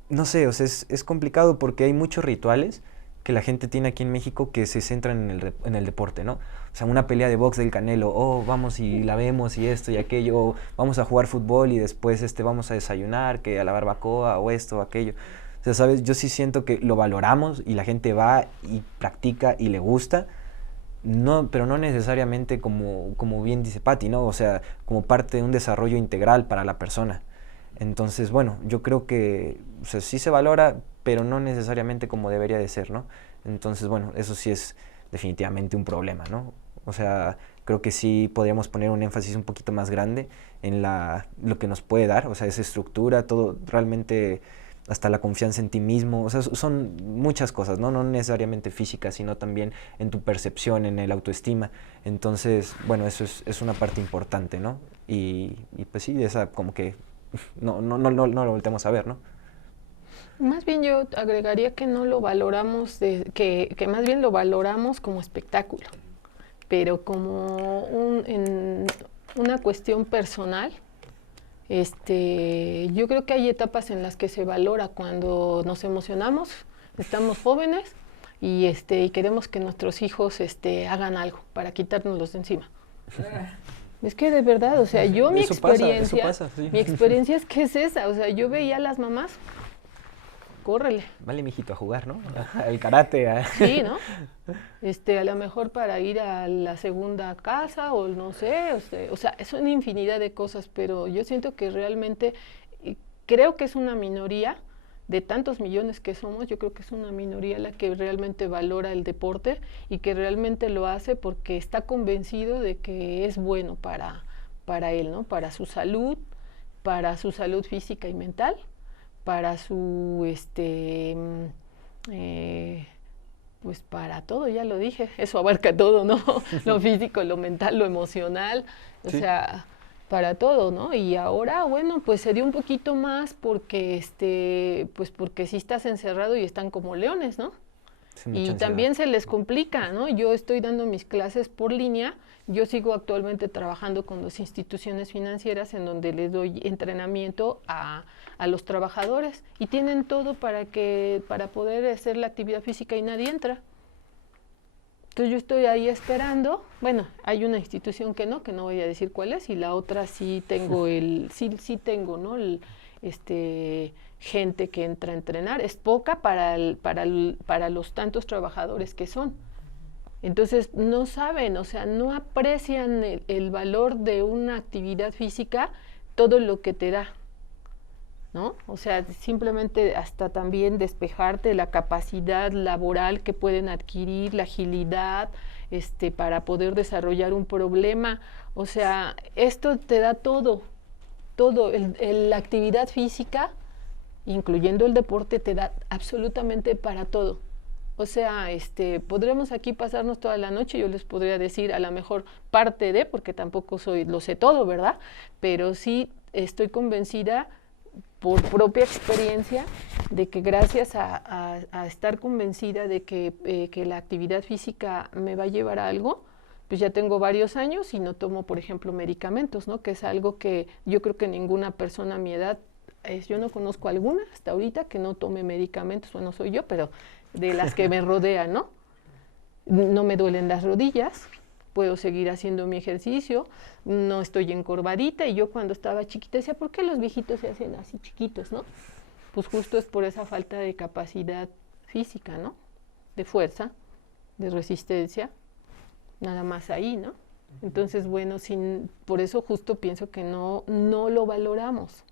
no sé, o sea, es complicado porque hay muchos rituales que la gente tiene aquí en México que se centran en el deporte, ¿no? O sea, una pelea de box del Canelo, vamos y la vemos y esto y aquello, o vamos a jugar fútbol y después vamos a desayunar, que a la barbacoa o esto o aquello. O sea, ¿sabes? Yo sí siento que lo valoramos y la gente va y practica y le gusta, no, pero no necesariamente como bien dice Patti, ¿no? O sea, como parte de un desarrollo integral para la persona. Entonces, bueno, yo creo que, o sea, sí se valora, pero no necesariamente como debería de ser, ¿no? Entonces, bueno, eso sí es definitivamente un problema, ¿no? O sea, creo que sí podríamos poner un énfasis un poquito más grande en lo que nos puede dar, o sea, esa estructura, todo realmente, hasta la confianza en ti mismo, o sea, son muchas cosas, ¿no? No necesariamente físicas, sino también en tu percepción, en el autoestima. Entonces, bueno, eso es una parte importante, ¿no? Y pues sí, esa como que no lo volteamos a ver, ¿no? Más bien yo agregaría que no lo valoramos, que más bien lo valoramos como espectáculo, pero como en una cuestión personal. Yo creo que hay etapas en las que se valora cuando nos emocionamos, estamos jóvenes y queremos que nuestros hijos hagan algo para quitárnoslos de encima. Es que de verdad, o sea, yo mi experiencia es que es esa, o sea, yo veía a las mamás, córrele. Vale, mijito, a jugar, ¿no? El karate. Sí, ¿no? A lo mejor para ir a la segunda casa o no sé, o sea, es una infinidad de cosas, pero yo siento que realmente, creo que es una minoría de tantos millones que somos, yo creo que es una minoría la que realmente valora el deporte y que realmente lo hace porque está convencido de que es bueno para él, ¿no? Para su salud física y mental, para su, pues para todo, ya lo dije, eso abarca todo, ¿no? Lo físico, lo mental, lo emocional, o sea, para todo, ¿no? Y ahora, bueno, pues se dio un poquito más porque, pues porque sí estás encerrado y están como leones, ¿no? Y también se les complica, ¿no? Yo estoy dando mis clases por línea, yo sigo actualmente trabajando con las instituciones financieras en donde les doy entrenamiento a los trabajadores y tienen todo para poder hacer la actividad física y nadie entra. Entonces yo estoy ahí esperando, bueno, hay una institución que no voy a decir cuál es, y la otra sí tengo sí tengo, ¿no? Gente que entra a entrenar, es poca para los tantos trabajadores que son. Entonces no saben, o sea, no aprecian el valor de una actividad física, todo lo que te da, ¿no? O sea, simplemente hasta también despejarte, la capacidad laboral que pueden adquirir, la agilidad, para poder desarrollar un problema. O sea, esto te da todo, la actividad física, incluyendo el deporte, te da absolutamente para todo. O sea, podremos aquí pasarnos toda la noche, yo les podría decir a lo mejor parte de, porque tampoco lo sé todo, ¿verdad? Pero sí estoy convencida por propia experiencia de que gracias a estar convencida de que la actividad física me va a llevar a algo, pues ya tengo varios años y no tomo, por ejemplo, medicamentos, ¿no? Que es algo que yo creo que ninguna persona a mi edad, yo no conozco alguna hasta ahorita que no tome medicamentos, bueno, soy yo, pero de las que me rodean, ¿no? No me duelen las rodillas, puedo seguir haciendo mi ejercicio, no estoy encorvadita, y yo cuando estaba chiquita decía, ¿por qué los viejitos se hacen así chiquitos, no? Pues justo es por esa falta de capacidad física, ¿no? De fuerza, de resistencia, nada más ahí, ¿no? Entonces, bueno, por eso justo pienso que no lo valoramos.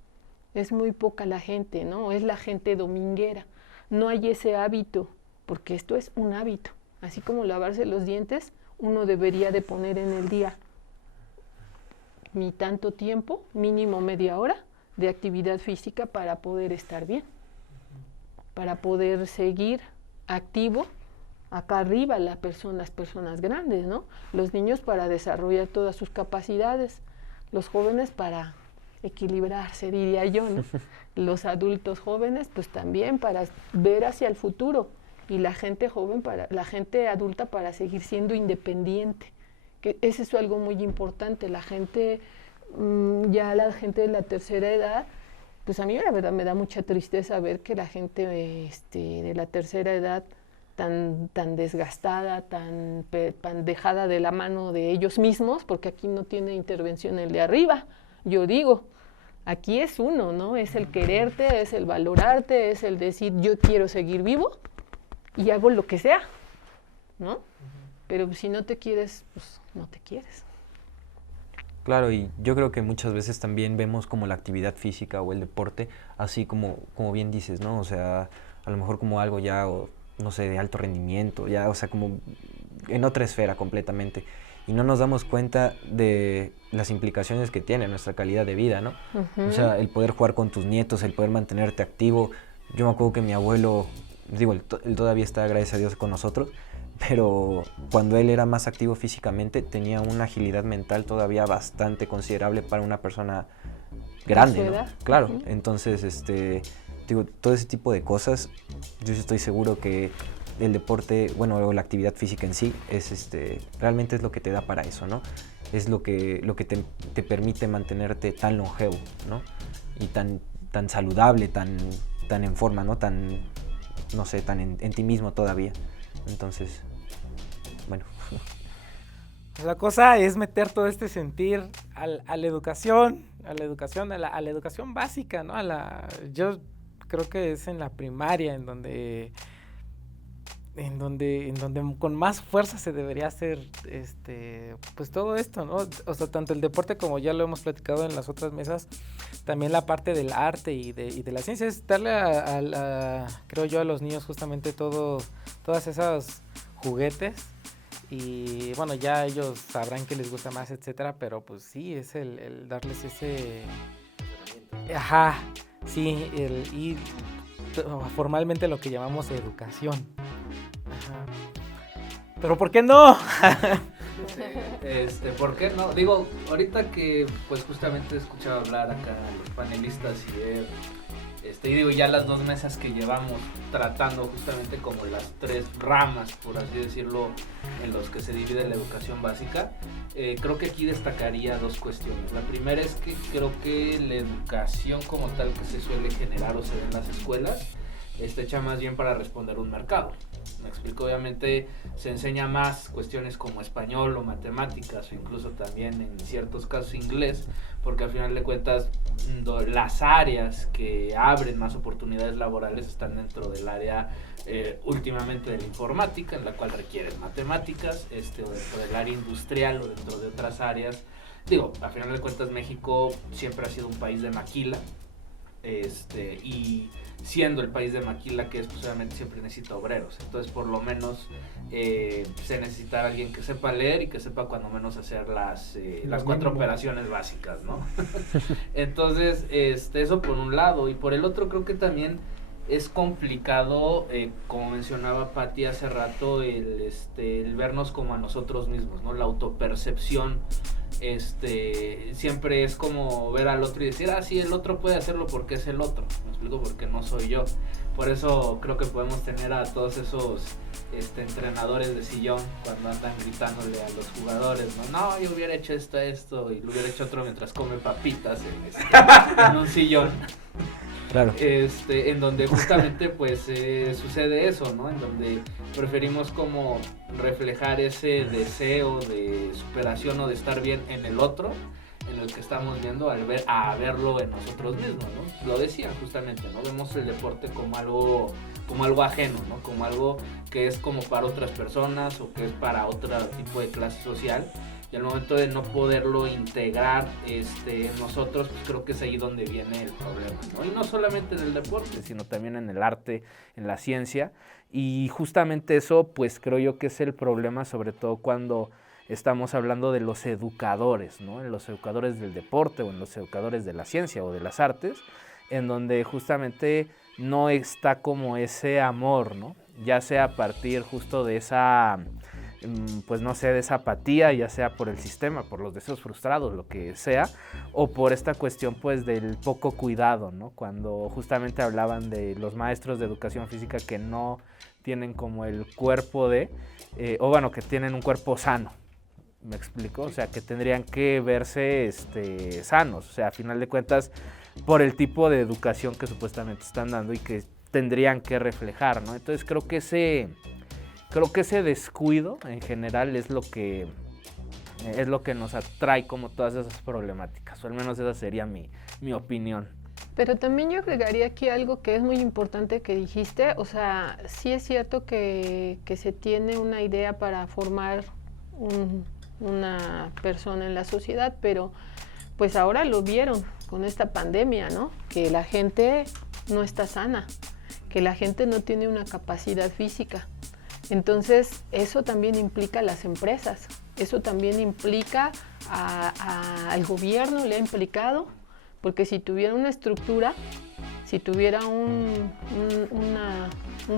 Es muy poca la gente, ¿no? Es la gente dominguera. No hay ese hábito, porque esto es un hábito. Así como lavarse los dientes, uno debería de poner en el día mi tanto tiempo, mínimo media hora, de actividad física para poder estar bien, para poder seguir activo. Acá arriba las personas grandes, ¿no? Los niños para desarrollar todas sus capacidades, los jóvenes para equilibrarse, diría yo, ¿no? Los adultos jóvenes, pues también para ver hacia el futuro, y la gente joven, la gente adulta para seguir siendo independiente, que ese es algo muy importante. La gente, ya la gente de la tercera edad, pues a mí la verdad me da mucha tristeza ver que la gente de la tercera edad tan desgastada, tan dejada de la mano de ellos mismos, porque aquí no tiene intervención el de arriba, yo digo. Aquí es uno, ¿no? Es el quererte, es el valorarte, es el decir yo quiero seguir vivo y hago lo que sea, ¿no? Pero si no te quieres, pues no te quieres. Claro, y yo creo que muchas veces también vemos como la actividad física o el deporte, así como bien dices, ¿no? O sea, a lo mejor como algo ya, o, no sé, de alto rendimiento, ya, o sea, como en otra esfera completamente. Y no nos damos cuenta de las implicaciones que tiene nuestra calidad de vida, ¿no? O sea, el poder jugar con tus nietos, el poder mantenerte activo. Yo me acuerdo que mi abuelo, digo, él todavía está, gracias a Dios, con nosotros, pero cuando él era más activo físicamente, tenía una agilidad mental todavía bastante considerable para una persona grande, ¿no? Claro, entonces, digo, todo ese tipo de cosas, yo estoy seguro que el deporte, bueno, o la actividad física en sí, es realmente es lo que te da para eso, ¿no? Es lo que te permite mantenerte tan longevo, ¿no? Y tan saludable, tan en forma, ¿no? Tan, no sé, tan en ti mismo todavía. Entonces, bueno. La cosa es meter todo este sentir a la educación, a la educación básica, ¿no? Yo creo que es en la primaria en donde con más fuerza se debería hacer pues todo esto, ¿no? O sea, tanto el deporte, como ya lo hemos platicado en las otras mesas, también la parte del arte y de la ciencia, es darle creo yo, a los niños justamente todas esas juguetes, y bueno, ya ellos sabrán que les gusta más, etcétera, pero pues sí, es el darles ese... Ajá, sí, y formalmente lo que llamamos educación. Ajá. Pero ¿por qué no? ¿Por qué no? Digo, ahorita que pues justamente he escuchado hablar acá a los panelistas y digo, ya las 2 mesas que llevamos tratando justamente como las 3 ramas, por así decirlo, en los que se divide la educación básica, creo que aquí destacaría 2 cuestiones. La primera es que creo que la educación como tal que se suele generar o se ve en las escuelas está hecha más bien para responder un mercado. Me explico, obviamente se enseña más cuestiones como español o matemáticas, o incluso también en ciertos casos inglés, porque al final de cuentas las áreas que abren más oportunidades laborales están dentro del área últimamente de la informática, en la cual requieres matemáticas, o dentro del área industrial o dentro de otras áreas. Digo, al final de cuentas México siempre ha sido un país de maquila, y siendo el país de maquila que es, pues obviamente siempre necesita obreros. Entonces por lo menos se necesita alguien que sepa leer y que sepa cuando menos hacer las 4 operaciones básicas, ¿no? Entonces eso por un lado, y por el otro creo que también es complicado, como mencionaba Pati hace rato, el vernos como a nosotros mismos, ¿no? La autopercepción siempre es como ver al otro y decir, sí, el otro puede hacerlo porque es el otro. Me explico, porque no soy yo. Por eso creo que podemos tener a todos esos entrenadores de sillón cuando andan gritándole a los jugadores, no, yo hubiera hecho esto y lo hubiera hecho otro mientras come papitas en un sillón. Claro. En donde justamente pues sucede eso, ¿no? En donde preferimos como reflejar ese deseo de superación o de estar bien en el otro, en el que estamos viendo, a verlo en nosotros mismos, ¿no? Lo decían justamente, ¿no? Vemos el deporte como algo ajeno, ¿no? Como algo que es como para otras personas o que es para otro tipo de clase social. Y al momento de no poderlo integrar nosotros, pues creo que es ahí donde viene el problema, ¿no? Y no solamente en el deporte, sino también en el arte, en la ciencia. Y justamente eso, pues creo yo que es el problema, sobre todo cuando estamos hablando de los educadores, ¿no? En los educadores del deporte o en los educadores de la ciencia o de las artes, en donde justamente no está como ese amor, ¿no? Ya sea a partir justo de esa, pues no sé, de esa apatía, ya sea por el sistema, por los deseos frustrados, lo que sea, o por esta cuestión pues del poco cuidado, ¿no? Cuando justamente hablaban de los maestros de educación física que no tienen como el cuerpo o bueno, que tienen un cuerpo sano, ¿me explico? O sea, que tendrían que verse sanos, o sea, a final de cuentas, por el tipo de educación que supuestamente están dando y que tendrían que reflejar, ¿no? Entonces creo que ese descuido en general es lo que nos atrae como todas esas problemáticas, o al menos esa sería mi opinión. Pero también yo agregaría aquí algo que es muy importante que dijiste, o sea, sí es cierto que se tiene una idea para formar una persona en la sociedad, pero pues ahora lo vieron con esta pandemia, ¿no? Que la gente no está sana, que la gente no tiene una capacidad física. Entonces, eso también implica a las empresas, eso también implica al gobierno, le ha implicado, porque si tuviera una estructura, si tuviera un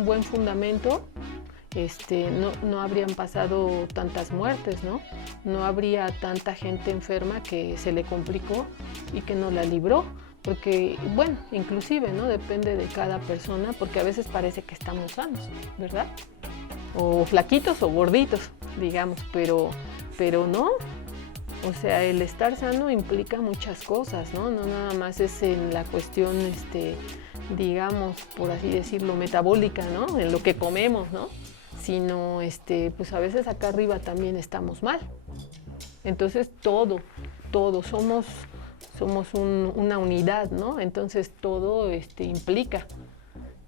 buen fundamento, no habrían pasado tantas muertes, ¿no? No habría tanta gente enferma que se le complicó y que no la libró. Porque, bueno, inclusive, ¿no? Depende de cada persona, porque a veces parece que estamos sanos, ¿verdad? O flaquitos o gorditos, digamos, pero no. O sea, el estar sano implica muchas cosas, ¿no? No nada más es en la cuestión, digamos, por así decirlo, metabólica, ¿no? En lo que comemos, ¿no? Sino, pues a veces acá arriba también estamos mal. Entonces, todo, somos una unidad, ¿no? Entonces, todo implica.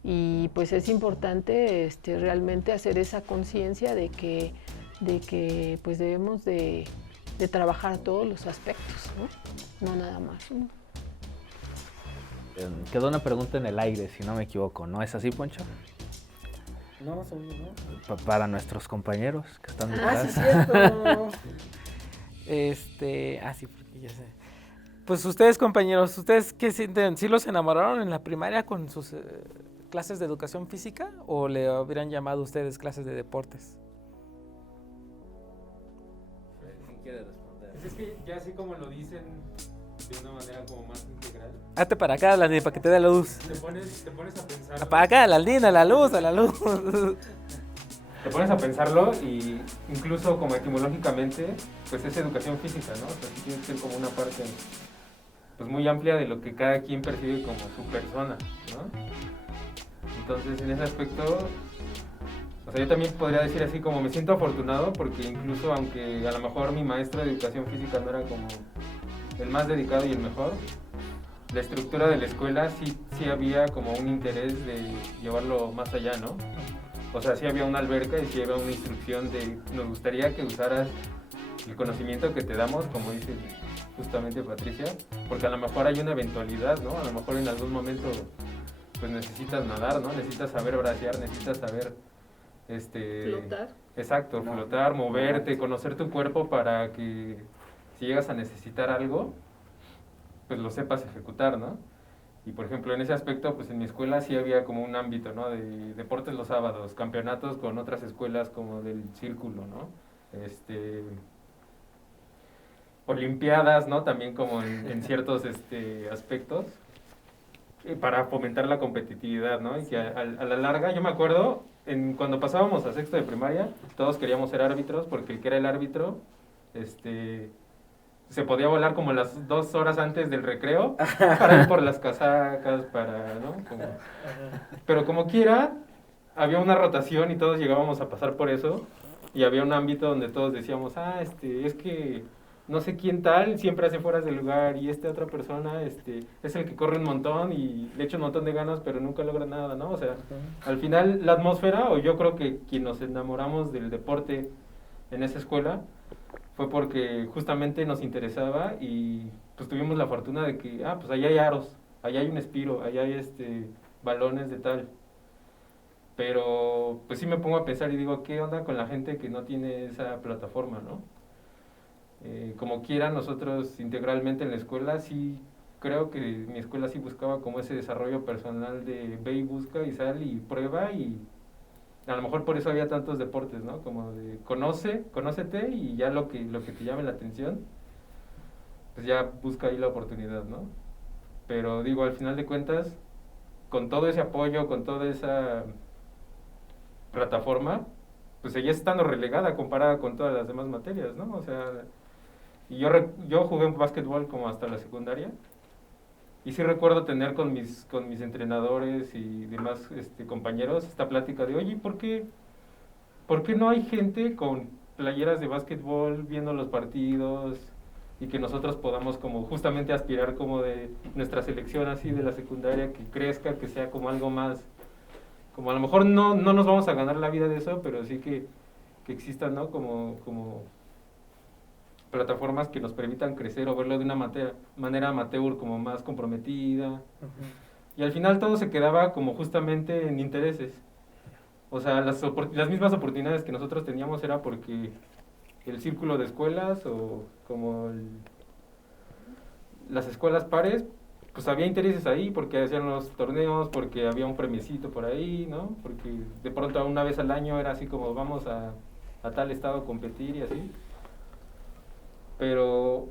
Y pues es importante realmente hacer esa conciencia de que pues debemos de trabajar todos los aspectos, ¿no? No nada más. Quedó una pregunta en el aire, si no me equivoco, ¿no es así, Poncho? No, según yo no. Para nuestros compañeros que están Ah, detrás. sí, cierto. Sí, porque ya sé. Pues ustedes, compañeros, ¿ustedes qué sienten? ¿Sí los enamoraron en la primaria con sus clases de educación física o le hubieran llamado ustedes clases de deportes? ¿Quién quiere responder? Pues es que ya así como lo dicen de una manera como más integral, Hazte para acá, Landín, para que te dé la luz. te pones a pensar. Para acá, Landín, a la luz, a la luz. Te pones a pensarlo y incluso como etimológicamente, pues es educación física, ¿no? O sea, sí tiene que ser como una parte pues muy amplia de lo que cada quien percibe como su persona, ¿no? Entonces, en ese aspecto, o sea, yo también podría decir así como me siento afortunado porque incluso aunque a lo mejor mi maestro de educación física no era como el más dedicado y el mejor, la estructura de la escuela sí había como un interés de llevarlo más allá, ¿no? O sea, sí había una alberca y sí había una instrucción de nos gustaría que usaras el conocimiento que te damos, como dice justamente Patricia, porque a lo mejor hay una eventualidad, ¿no? A lo mejor en algún momento pues necesitas nadar, ¿no? Necesitas saber bracear, necesitas saber Flotar. Exacto, flotar, moverte, conocer tu cuerpo para que si llegas a necesitar algo, pues lo sepas ejecutar, ¿no? Y por ejemplo, en ese aspecto, pues en mi escuela sí había como un ámbito, ¿no? De deportes los sábados, campeonatos con otras escuelas como del círculo, ¿no? Olimpiadas, ¿no? También como en ciertos aspectos, para fomentar la competitividad, ¿no? Y que a la larga, yo me acuerdo, cuando pasábamos a sexto de primaria, todos queríamos ser árbitros, porque el que era el árbitro, se podía volar como las 2 horas antes del recreo para ir por las casacas, ¿no? Pero como quiera, había una rotación y todos llegábamos a pasar por eso y había un ámbito donde todos decíamos, es que no sé quién tal siempre hace fueras del lugar y esta otra persona es el que corre un montón y le echa un montón de ganas pero nunca logra nada, ¿no? O sea, al final la atmósfera, o yo creo que quien nos enamoramos del deporte en esa escuela, fue porque justamente nos interesaba y pues tuvimos la fortuna de que, pues allá hay aros, allá hay un Espiro, allá hay balones de tal. Pero pues sí me pongo a pensar y digo, ¿qué onda con la gente que no tiene esa plataforma, no? Como quiera, nosotros integralmente en la escuela sí, creo que mi escuela sí buscaba como ese desarrollo personal de ve y busca y sal y prueba, y a lo mejor por eso había tantos deportes, ¿no? Como de conócete y ya lo que te llame la atención, pues ya busca ahí la oportunidad, ¿no? Pero digo, al final de cuentas, con todo ese apoyo, con toda esa plataforma, pues seguía estando relegada comparada con todas las demás materias, ¿no? O sea, y yo jugué en básquetbol como hasta la secundaria, y sí recuerdo tener con mis entrenadores y demás compañeros esta plática de, oye, ¿por qué no hay gente con playeras de básquetbol viendo los partidos y que nosotros podamos como justamente aspirar como de nuestra selección así de la secundaria, que crezca, que sea como algo más, como a lo mejor no nos vamos a ganar la vida de eso, pero sí que existan, ¿no? Como plataformas que nos permitan crecer o verlo de una manera amateur, como más comprometida. Y al final todo se quedaba como justamente en intereses. O sea, las mismas oportunidades que nosotros teníamos era porque el círculo de escuelas o como las escuelas pares, pues había intereses ahí porque hacían los torneos, porque había un premiecito por ahí, ¿no? Porque de pronto una vez al año era así como vamos a tal estado a competir y así. Pero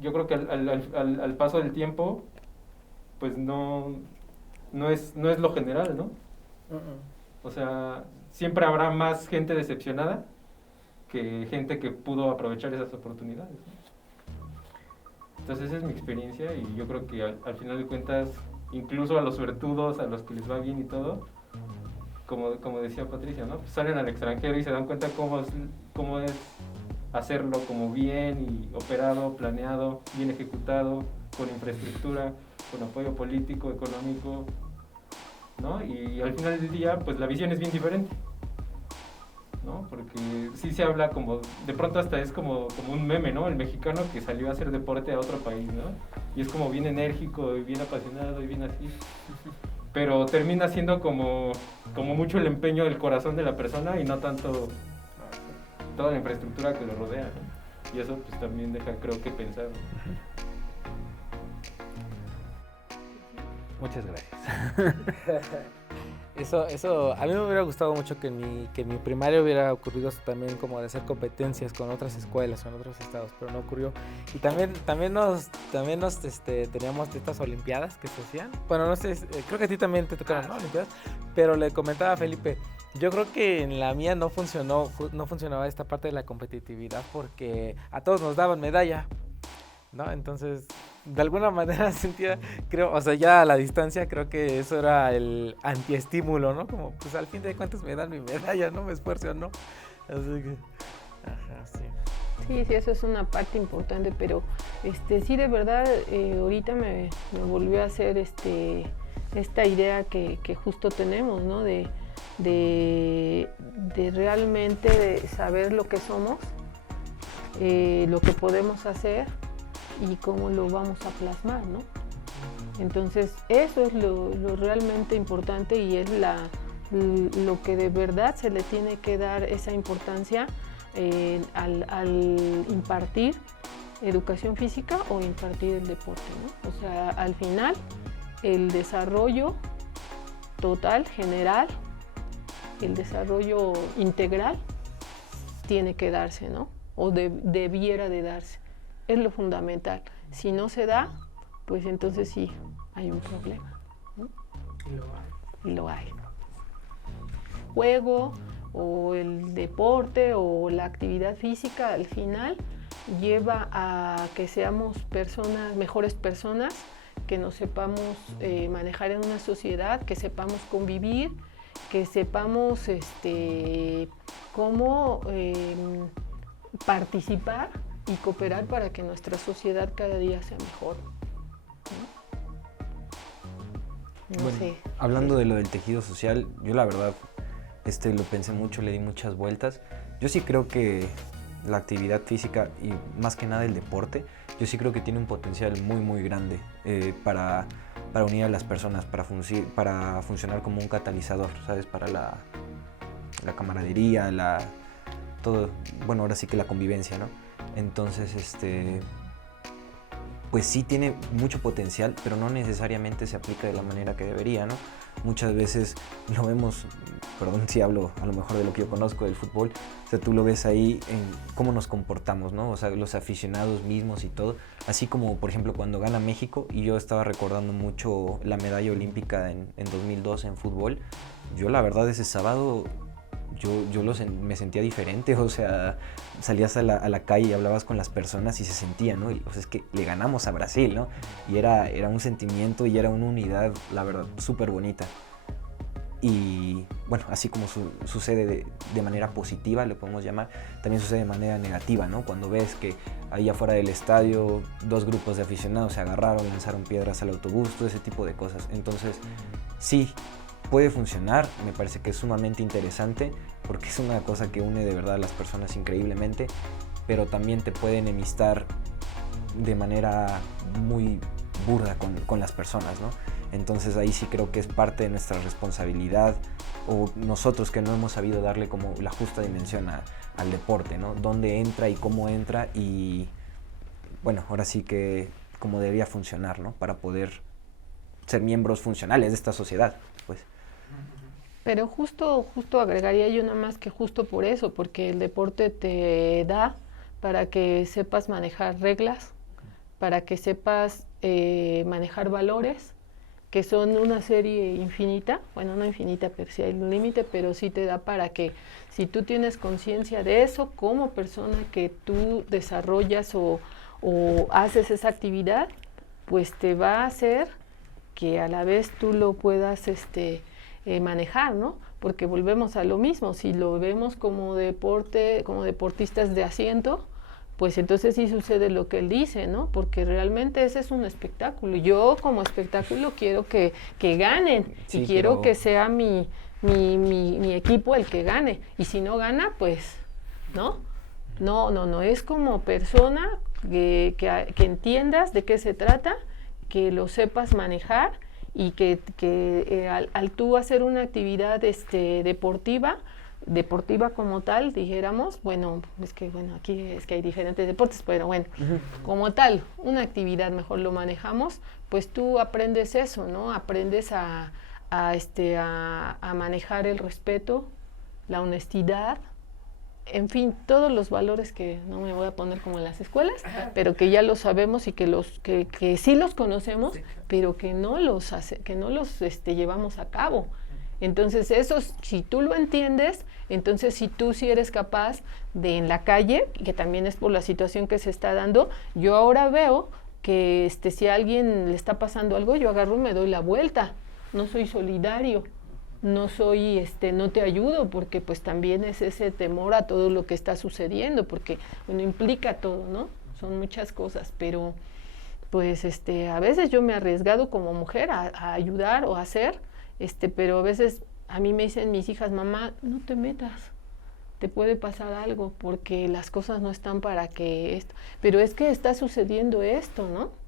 yo creo que al paso del tiempo, pues no es lo general, ¿no? O sea, siempre habrá más gente decepcionada que gente que pudo aprovechar esas oportunidades, ¿no? Entonces esa es mi experiencia, y yo creo que al final de cuentas, incluso a los suertudos, a los que les va bien y todo, como decía Patricia, ¿no? Pues salen al extranjero y se dan cuenta cómo es hacerlo como bien y operado, planeado, bien ejecutado, con infraestructura, con apoyo político, económico, ¿no? Y al final del día, pues la visión es bien diferente, ¿no? Porque sí se habla como, de pronto hasta es como un meme, ¿no? El mexicano que salió a hacer deporte a otro país, ¿no? Y es como bien enérgico y bien apasionado y bien así. Pero termina siendo como mucho el empeño del corazón de la persona y no tanto toda la infraestructura que lo rodea, ¿no? Y eso pues también deja, creo que, pensar, ¿no? Muchas gracias. Eso, a mí me hubiera gustado mucho que en mi primaria hubiera ocurrido también como de hacer competencias con otras escuelas o en otros estados, pero no ocurrió. Y también nos teníamos estas olimpiadas que se hacían. Bueno, no sé, creo que a ti también te tocaron, ¿no? Olimpiadas, pero le comentaba a Felipe, yo creo que en la mía no funcionaba esta parte de la competitividad porque a todos nos daban medalla, ¿no? Entonces, de alguna manera sentía, creo, o sea, ya a la distancia creo que eso era el antiestímulo, ¿no? Como, pues al fin de cuentas me dan mi medalla, no me esfuerzo, ¿no? Así que, ajá, sí. Sí, eso es una parte importante, pero sí, de verdad, ahorita me volvió a hacer esta idea que justo tenemos, ¿no? De realmente saber lo que somos, lo que podemos hacer y cómo lo vamos a plasmar, ¿no? Entonces, eso es lo realmente importante y es lo que de verdad se le tiene que dar esa importancia al impartir educación física o impartir el deporte, ¿no? O sea, al final, el desarrollo total, general, el desarrollo integral tiene que darse, ¿no? O debiera de darse. Es lo fundamental. Si no se da, pues entonces sí, hay un problema, ¿no? Lo hay. Juego o el deporte o la actividad física al final lleva a que seamos mejores personas, que nos sepamos manejar en una sociedad, que sepamos convivir, que sepamos cómo participar y cooperar para que nuestra sociedad cada día sea mejor, ¿no? Bueno, sé. Hablando de lo del tejido social, yo la verdad lo pensé mucho, le di muchas vueltas. Yo sí creo que la actividad física y más que nada el deporte, yo sí creo que tiene un potencial muy muy grande para unir a las personas, para funcionar como un catalizador, ¿sabes? Para la camaradería, todo, bueno, ahora sí que la convivencia, ¿no? Entonces, pues sí tiene mucho potencial, pero no necesariamente se aplica de la manera que debería, ¿no? Muchas veces lo vemos, perdón si hablo a lo mejor de lo que yo conozco del fútbol, o sea, tú lo ves ahí en cómo nos comportamos, ¿no? O sea, los aficionados mismos y todo, así como por ejemplo cuando gana México, y yo estaba recordando mucho la medalla olímpica en 2012 en fútbol, yo la verdad ese sábado me sentía diferente, o sea, salías a la calle y hablabas con las personas y se sentía, ¿no? Y, o sea, es que le ganamos a Brasil, ¿no? Y era un sentimiento y era una unidad, la verdad, súper bonita. Y bueno, así como sucede de manera positiva, le podemos llamar, también sucede de manera negativa, ¿no? Cuando ves que ahí afuera del estadio 2 grupos de aficionados se agarraron, lanzaron piedras al autobús, todo ese tipo de cosas. Entonces, sí, puede funcionar, me parece que es sumamente interesante porque es una cosa que une de verdad a las personas increíblemente, pero también te puede enemistar de manera muy burda con las personas, ¿no? Entonces ahí sí creo que es parte de nuestra responsabilidad, o nosotros que no hemos sabido darle como la justa dimensión al deporte, ¿no? Dónde entra y cómo entra y bueno, ahora sí que cómo debería funcionar, ¿no? Para poder ser miembros funcionales de esta sociedad, pues. Pero justo agregaría yo nada más que justo por eso, porque el deporte te da para que sepas manejar reglas, para que sepas manejar valores, que son una serie infinita, bueno, no infinita, pero sí hay un límite, pero sí te da para que si tú tienes conciencia de eso como persona que tú desarrollas o haces esa actividad, pues te va a hacer que a la vez tú lo puedas manejar, ¿no? Porque volvemos a lo mismo, si lo vemos como deporte, como deportistas de asiento, pues entonces sí sucede lo que él dice, ¿no? Porque realmente ese es un espectáculo. Yo como espectáculo quiero que ganen y quiero que sea mi equipo el que gane. Y si no gana, pues, ¿no? No, es como persona que entiendas de qué se trata, que lo sepas manejar y que al tú hacer una actividad deportiva como tal, dijéramos, aquí es que hay diferentes deportes, pero bueno, como tal, una actividad mejor lo manejamos, pues tú aprendes eso, ¿no? Aprendes a manejar el respeto, la honestidad, en fin, todos los valores que no me voy a poner como en las escuelas, pero que ya los sabemos y que sí los conocemos, pero que no los llevamos a cabo. Entonces eso, si tú lo entiendes, entonces si tú sí eres capaz de en la calle, que también es por la situación que se está dando, yo ahora veo que si a alguien le está pasando algo, yo agarro y me doy la vuelta, no soy solidario. No soy, no te ayudo, porque pues también es ese temor a todo lo que está sucediendo, porque implica todo, ¿no? Son muchas cosas, pero pues a veces yo me he arriesgado como mujer a ayudar o a hacer, pero a veces a mí me dicen mis hijas, mamá, no te metas, te puede pasar algo, porque las cosas no están para que esto, pero es que está sucediendo esto, ¿no?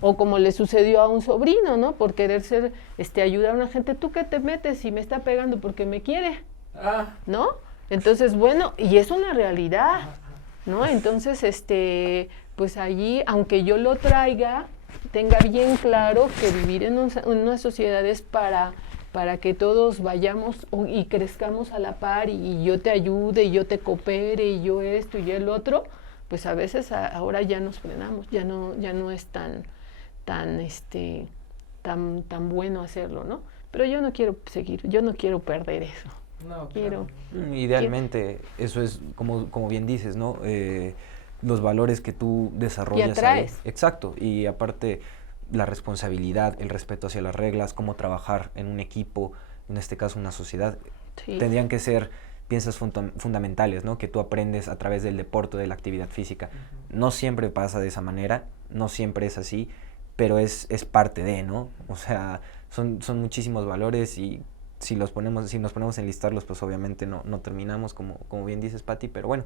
O como le sucedió a un sobrino, ¿no? Por querer ayudar a una gente, ¿tú qué te metes si me está pegando porque me quiere? ¿No? Entonces, bueno, y es una realidad, ¿no? Entonces, pues allí, aunque yo lo traiga, tenga bien claro que vivir en una sociedad es para que todos vayamos y crezcamos a la par y yo te ayude y yo te coopere y yo esto y el otro, pues a veces ahora ya nos frenamos, ya no es tan bueno hacerlo, ¿no? Pero yo no quiero yo no quiero perder eso. No, quiero. Idealmente, eso es como bien dices, ¿no? Los valores que tú desarrollas. Y atraes. Ahí. Exacto, y aparte la responsabilidad, el respeto hacia las reglas, cómo trabajar en un equipo, en este caso una sociedad, tendrían que ser piezas fundamentales, ¿no? Que tú aprendes a través del deporte, de la actividad física. No siempre pasa de esa manera, no siempre es así, pero es parte de, ¿no? O sea, son muchísimos valores y si nos ponemos a enlistarlos, pues obviamente no terminamos, como bien dices, Pati, pero bueno,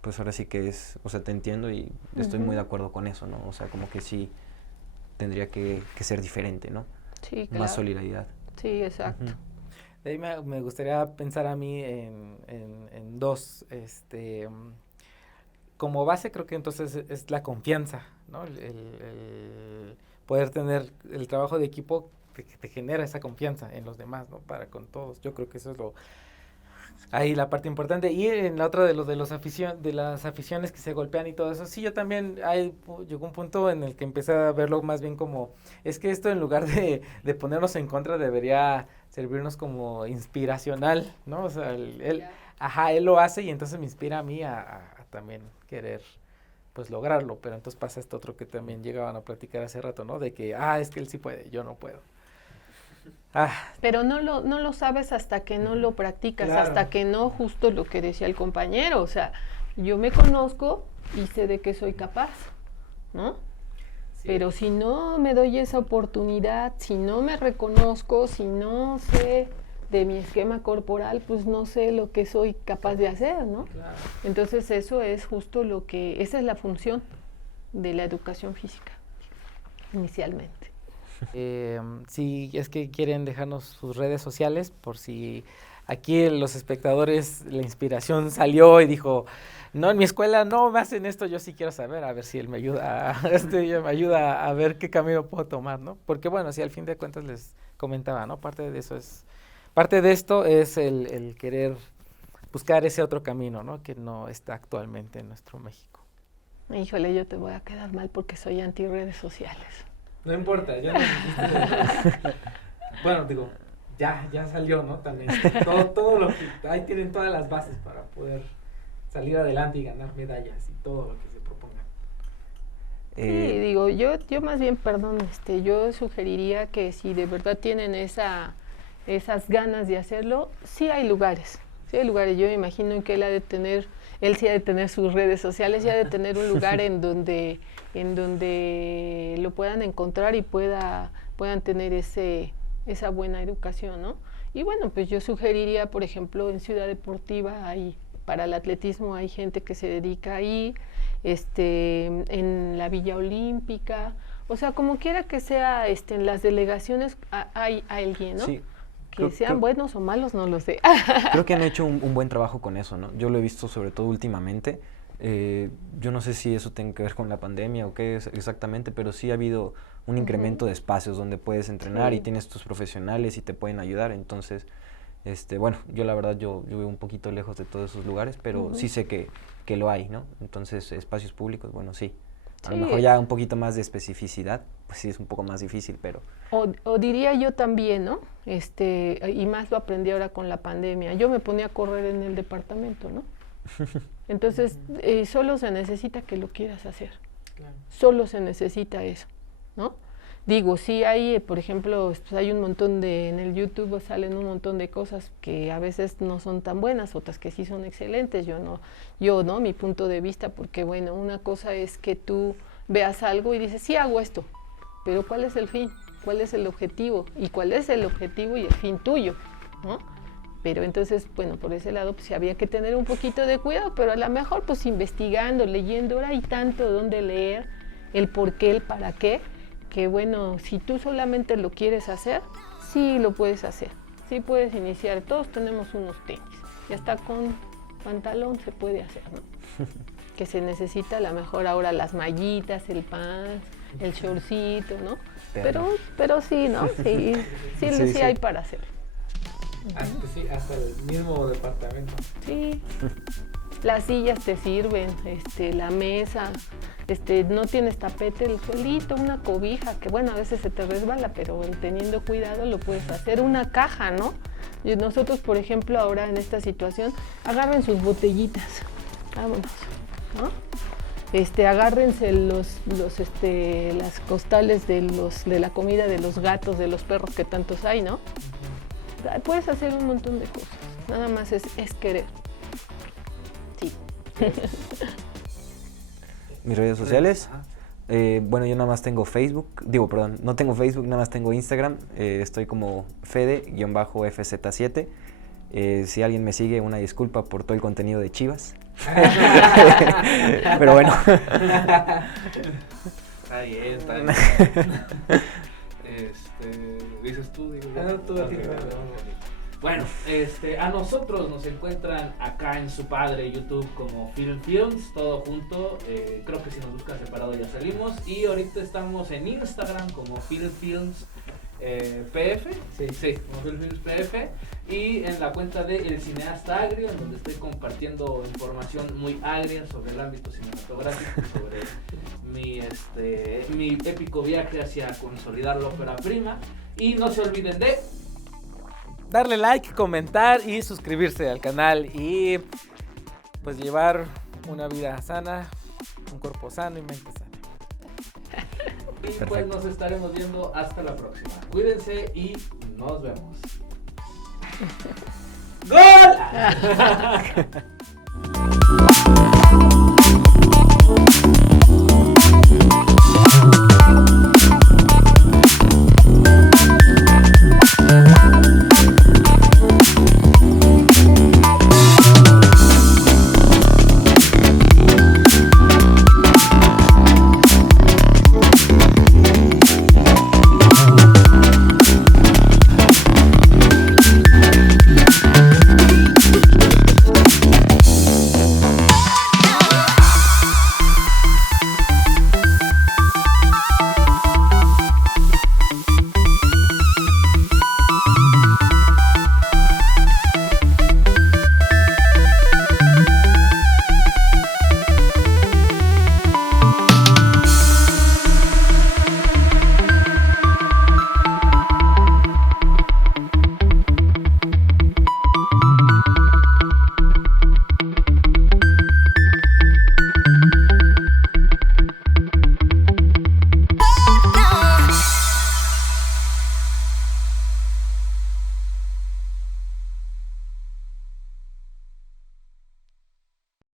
pues ahora sí que es, o sea, te entiendo y estoy muy de acuerdo con eso, ¿no? O sea, como que sí tendría que ser diferente, ¿no? Sí, claro. Más solidaridad. Sí, exacto. De ahí me gustaría pensar a mí en dos, como base creo que entonces es la confianza, ¿no? El poder tener el trabajo de equipo que te genera esa confianza en los demás, ¿no? Para con todos. Yo creo que eso es ahí la parte importante. Y en la otra de las aficiones que se golpean y todo eso, sí, yo también llegó un punto en el que empecé a verlo más bien como, es que esto en lugar de ponernos en contra debería servirnos como inspiracional, ¿no? O sea, él lo hace y entonces me inspira a mí a también querer pues lograrlo, pero entonces pasa esto otro que también llegaban a platicar hace rato, ¿no? De que, es que él sí puede, yo no puedo. Pero no lo sabes hasta que no lo practicas, claro. Hasta que no, justo lo que decía el compañero, o sea, yo me conozco y sé de qué soy capaz, ¿no? Sí. Pero si no me doy esa oportunidad, si no me reconozco, si no sé de mi esquema corporal, pues no sé lo que soy capaz de hacer, ¿no? Claro. Entonces eso es justo esa es la función de la educación física, inicialmente. Si es que quieren dejarnos sus redes sociales, por si aquí los espectadores, la inspiración salió y dijo, no, en mi escuela no me hacen esto, yo sí quiero saber, a ver si él me ayuda, me ayuda a ver qué camino puedo tomar, ¿no? Porque bueno, si al fin de cuentas les comentaba, ¿no? Parte de esto es el querer buscar ese otro camino, ¿no? Que no está actualmente en nuestro México. Híjole, yo te voy a quedar mal porque soy anti redes sociales. No importa, ya no bueno, digo, ya salió, ¿no? También todo lo que ahí tienen todas las bases para poder salir adelante y ganar medallas y todo lo que se propongan. Sí, digo, yo más bien, perdón, yo sugeriría que si de verdad tienen esas ganas de hacerlo, sí hay lugares. Yo me imagino que él sí ha de tener sus redes sociales, sí ha de tener un lugar en donde lo puedan encontrar y puedan tener esa buena educación, ¿no? Y bueno, pues yo sugeriría, por ejemplo, en Ciudad Deportiva para el atletismo hay gente que se dedica ahí, en la Villa Olímpica, o sea, como quiera que sea, en las delegaciones hay alguien, ¿no? Sí. Que sean buenos o malos, no lo sé. Creo que han hecho un buen trabajo con eso, ¿no? Yo lo he visto sobre todo últimamente. Yo no sé si eso tiene que ver con la pandemia o qué es exactamente, pero sí ha habido un incremento de espacios donde puedes entrenar y tienes tus profesionales y te pueden ayudar. Entonces, bueno, yo la verdad yo vivo un poquito lejos de todos esos lugares, pero sí sé que lo hay, ¿no? Entonces, espacios públicos, bueno, sí. A lo mejor ya un poquito más de especificidad, pues sí es un poco más difícil, pero... O diría yo también, ¿no? Y más lo aprendí ahora con la pandemia. Yo me ponía a correr en el departamento, ¿no? Entonces, solo se necesita que lo quieras hacer. Claro. Solo se necesita eso, ¿no? Digo, sí hay, por ejemplo, pues hay un montón en el YouTube salen un montón de cosas que a veces no son tan buenas, otras que sí son excelentes. Yo no, mi punto de vista, porque bueno, una cosa es que tú veas algo y dices, sí hago esto, pero ¿cuál es el fin? ¿Cuál es el objetivo? ¿Y cuál es el objetivo y el fin tuyo? ¿No? Pero entonces, bueno, por ese lado, pues sí había que tener un poquito de cuidado, pero a lo mejor, pues investigando, leyendo, ahora hay tanto donde leer, el por qué, el para qué, que bueno, si tú solamente lo quieres hacer, sí lo puedes hacer, sí puedes iniciar, todos tenemos unos tenis, y hasta con pantalón se puede hacer, ¿no? Que se necesita a lo mejor ahora las mallitas, el pants, el shortcito, ¿no? Pero sí, ¿no? Sí hay para hacer. Hasta el mismo departamento. Sí. Las sillas te sirven, la mesa, no tienes tapete, el suelito, una cobija, que bueno, a veces se te resbala, pero teniendo cuidado lo puedes hacer, una caja, ¿no? Y nosotros, por ejemplo, ahora en esta situación, agarren sus botellitas, vámonos, ¿no? Agárrense las costales de la comida de los gatos, de los perros que tantos hay, ¿no? Puedes hacer un montón de cosas, nada más es querer. Sí. Mis redes sociales, bueno, yo nada más tengo Facebook, no tengo Facebook, nada más tengo Instagram, estoy como Fede-FZ7 Si alguien me sigue, una disculpa por todo el contenido de Chivas. Pero bueno. Está bien, está bien. Dices tú, digo yo. Bueno, a nosotros nos encuentran acá en su padre YouTube como Film Films, todo junto. Creo que si nos buscan separado ya salimos. Y ahorita estamos en Instagram como Film Films PF. Sí, como Film Films PF. Y en la cuenta de El Cineasta Agrio, en donde estoy compartiendo información muy agria sobre el ámbito cinematográfico, sobre mi épico viaje hacia consolidar la ópera prima. Y no se olviden de darle like, comentar y suscribirse al canal y pues llevar una vida sana, un cuerpo sano y mente sana. Y pues nos estaremos viendo hasta la próxima. Cuídense y nos vemos. ¡Gol!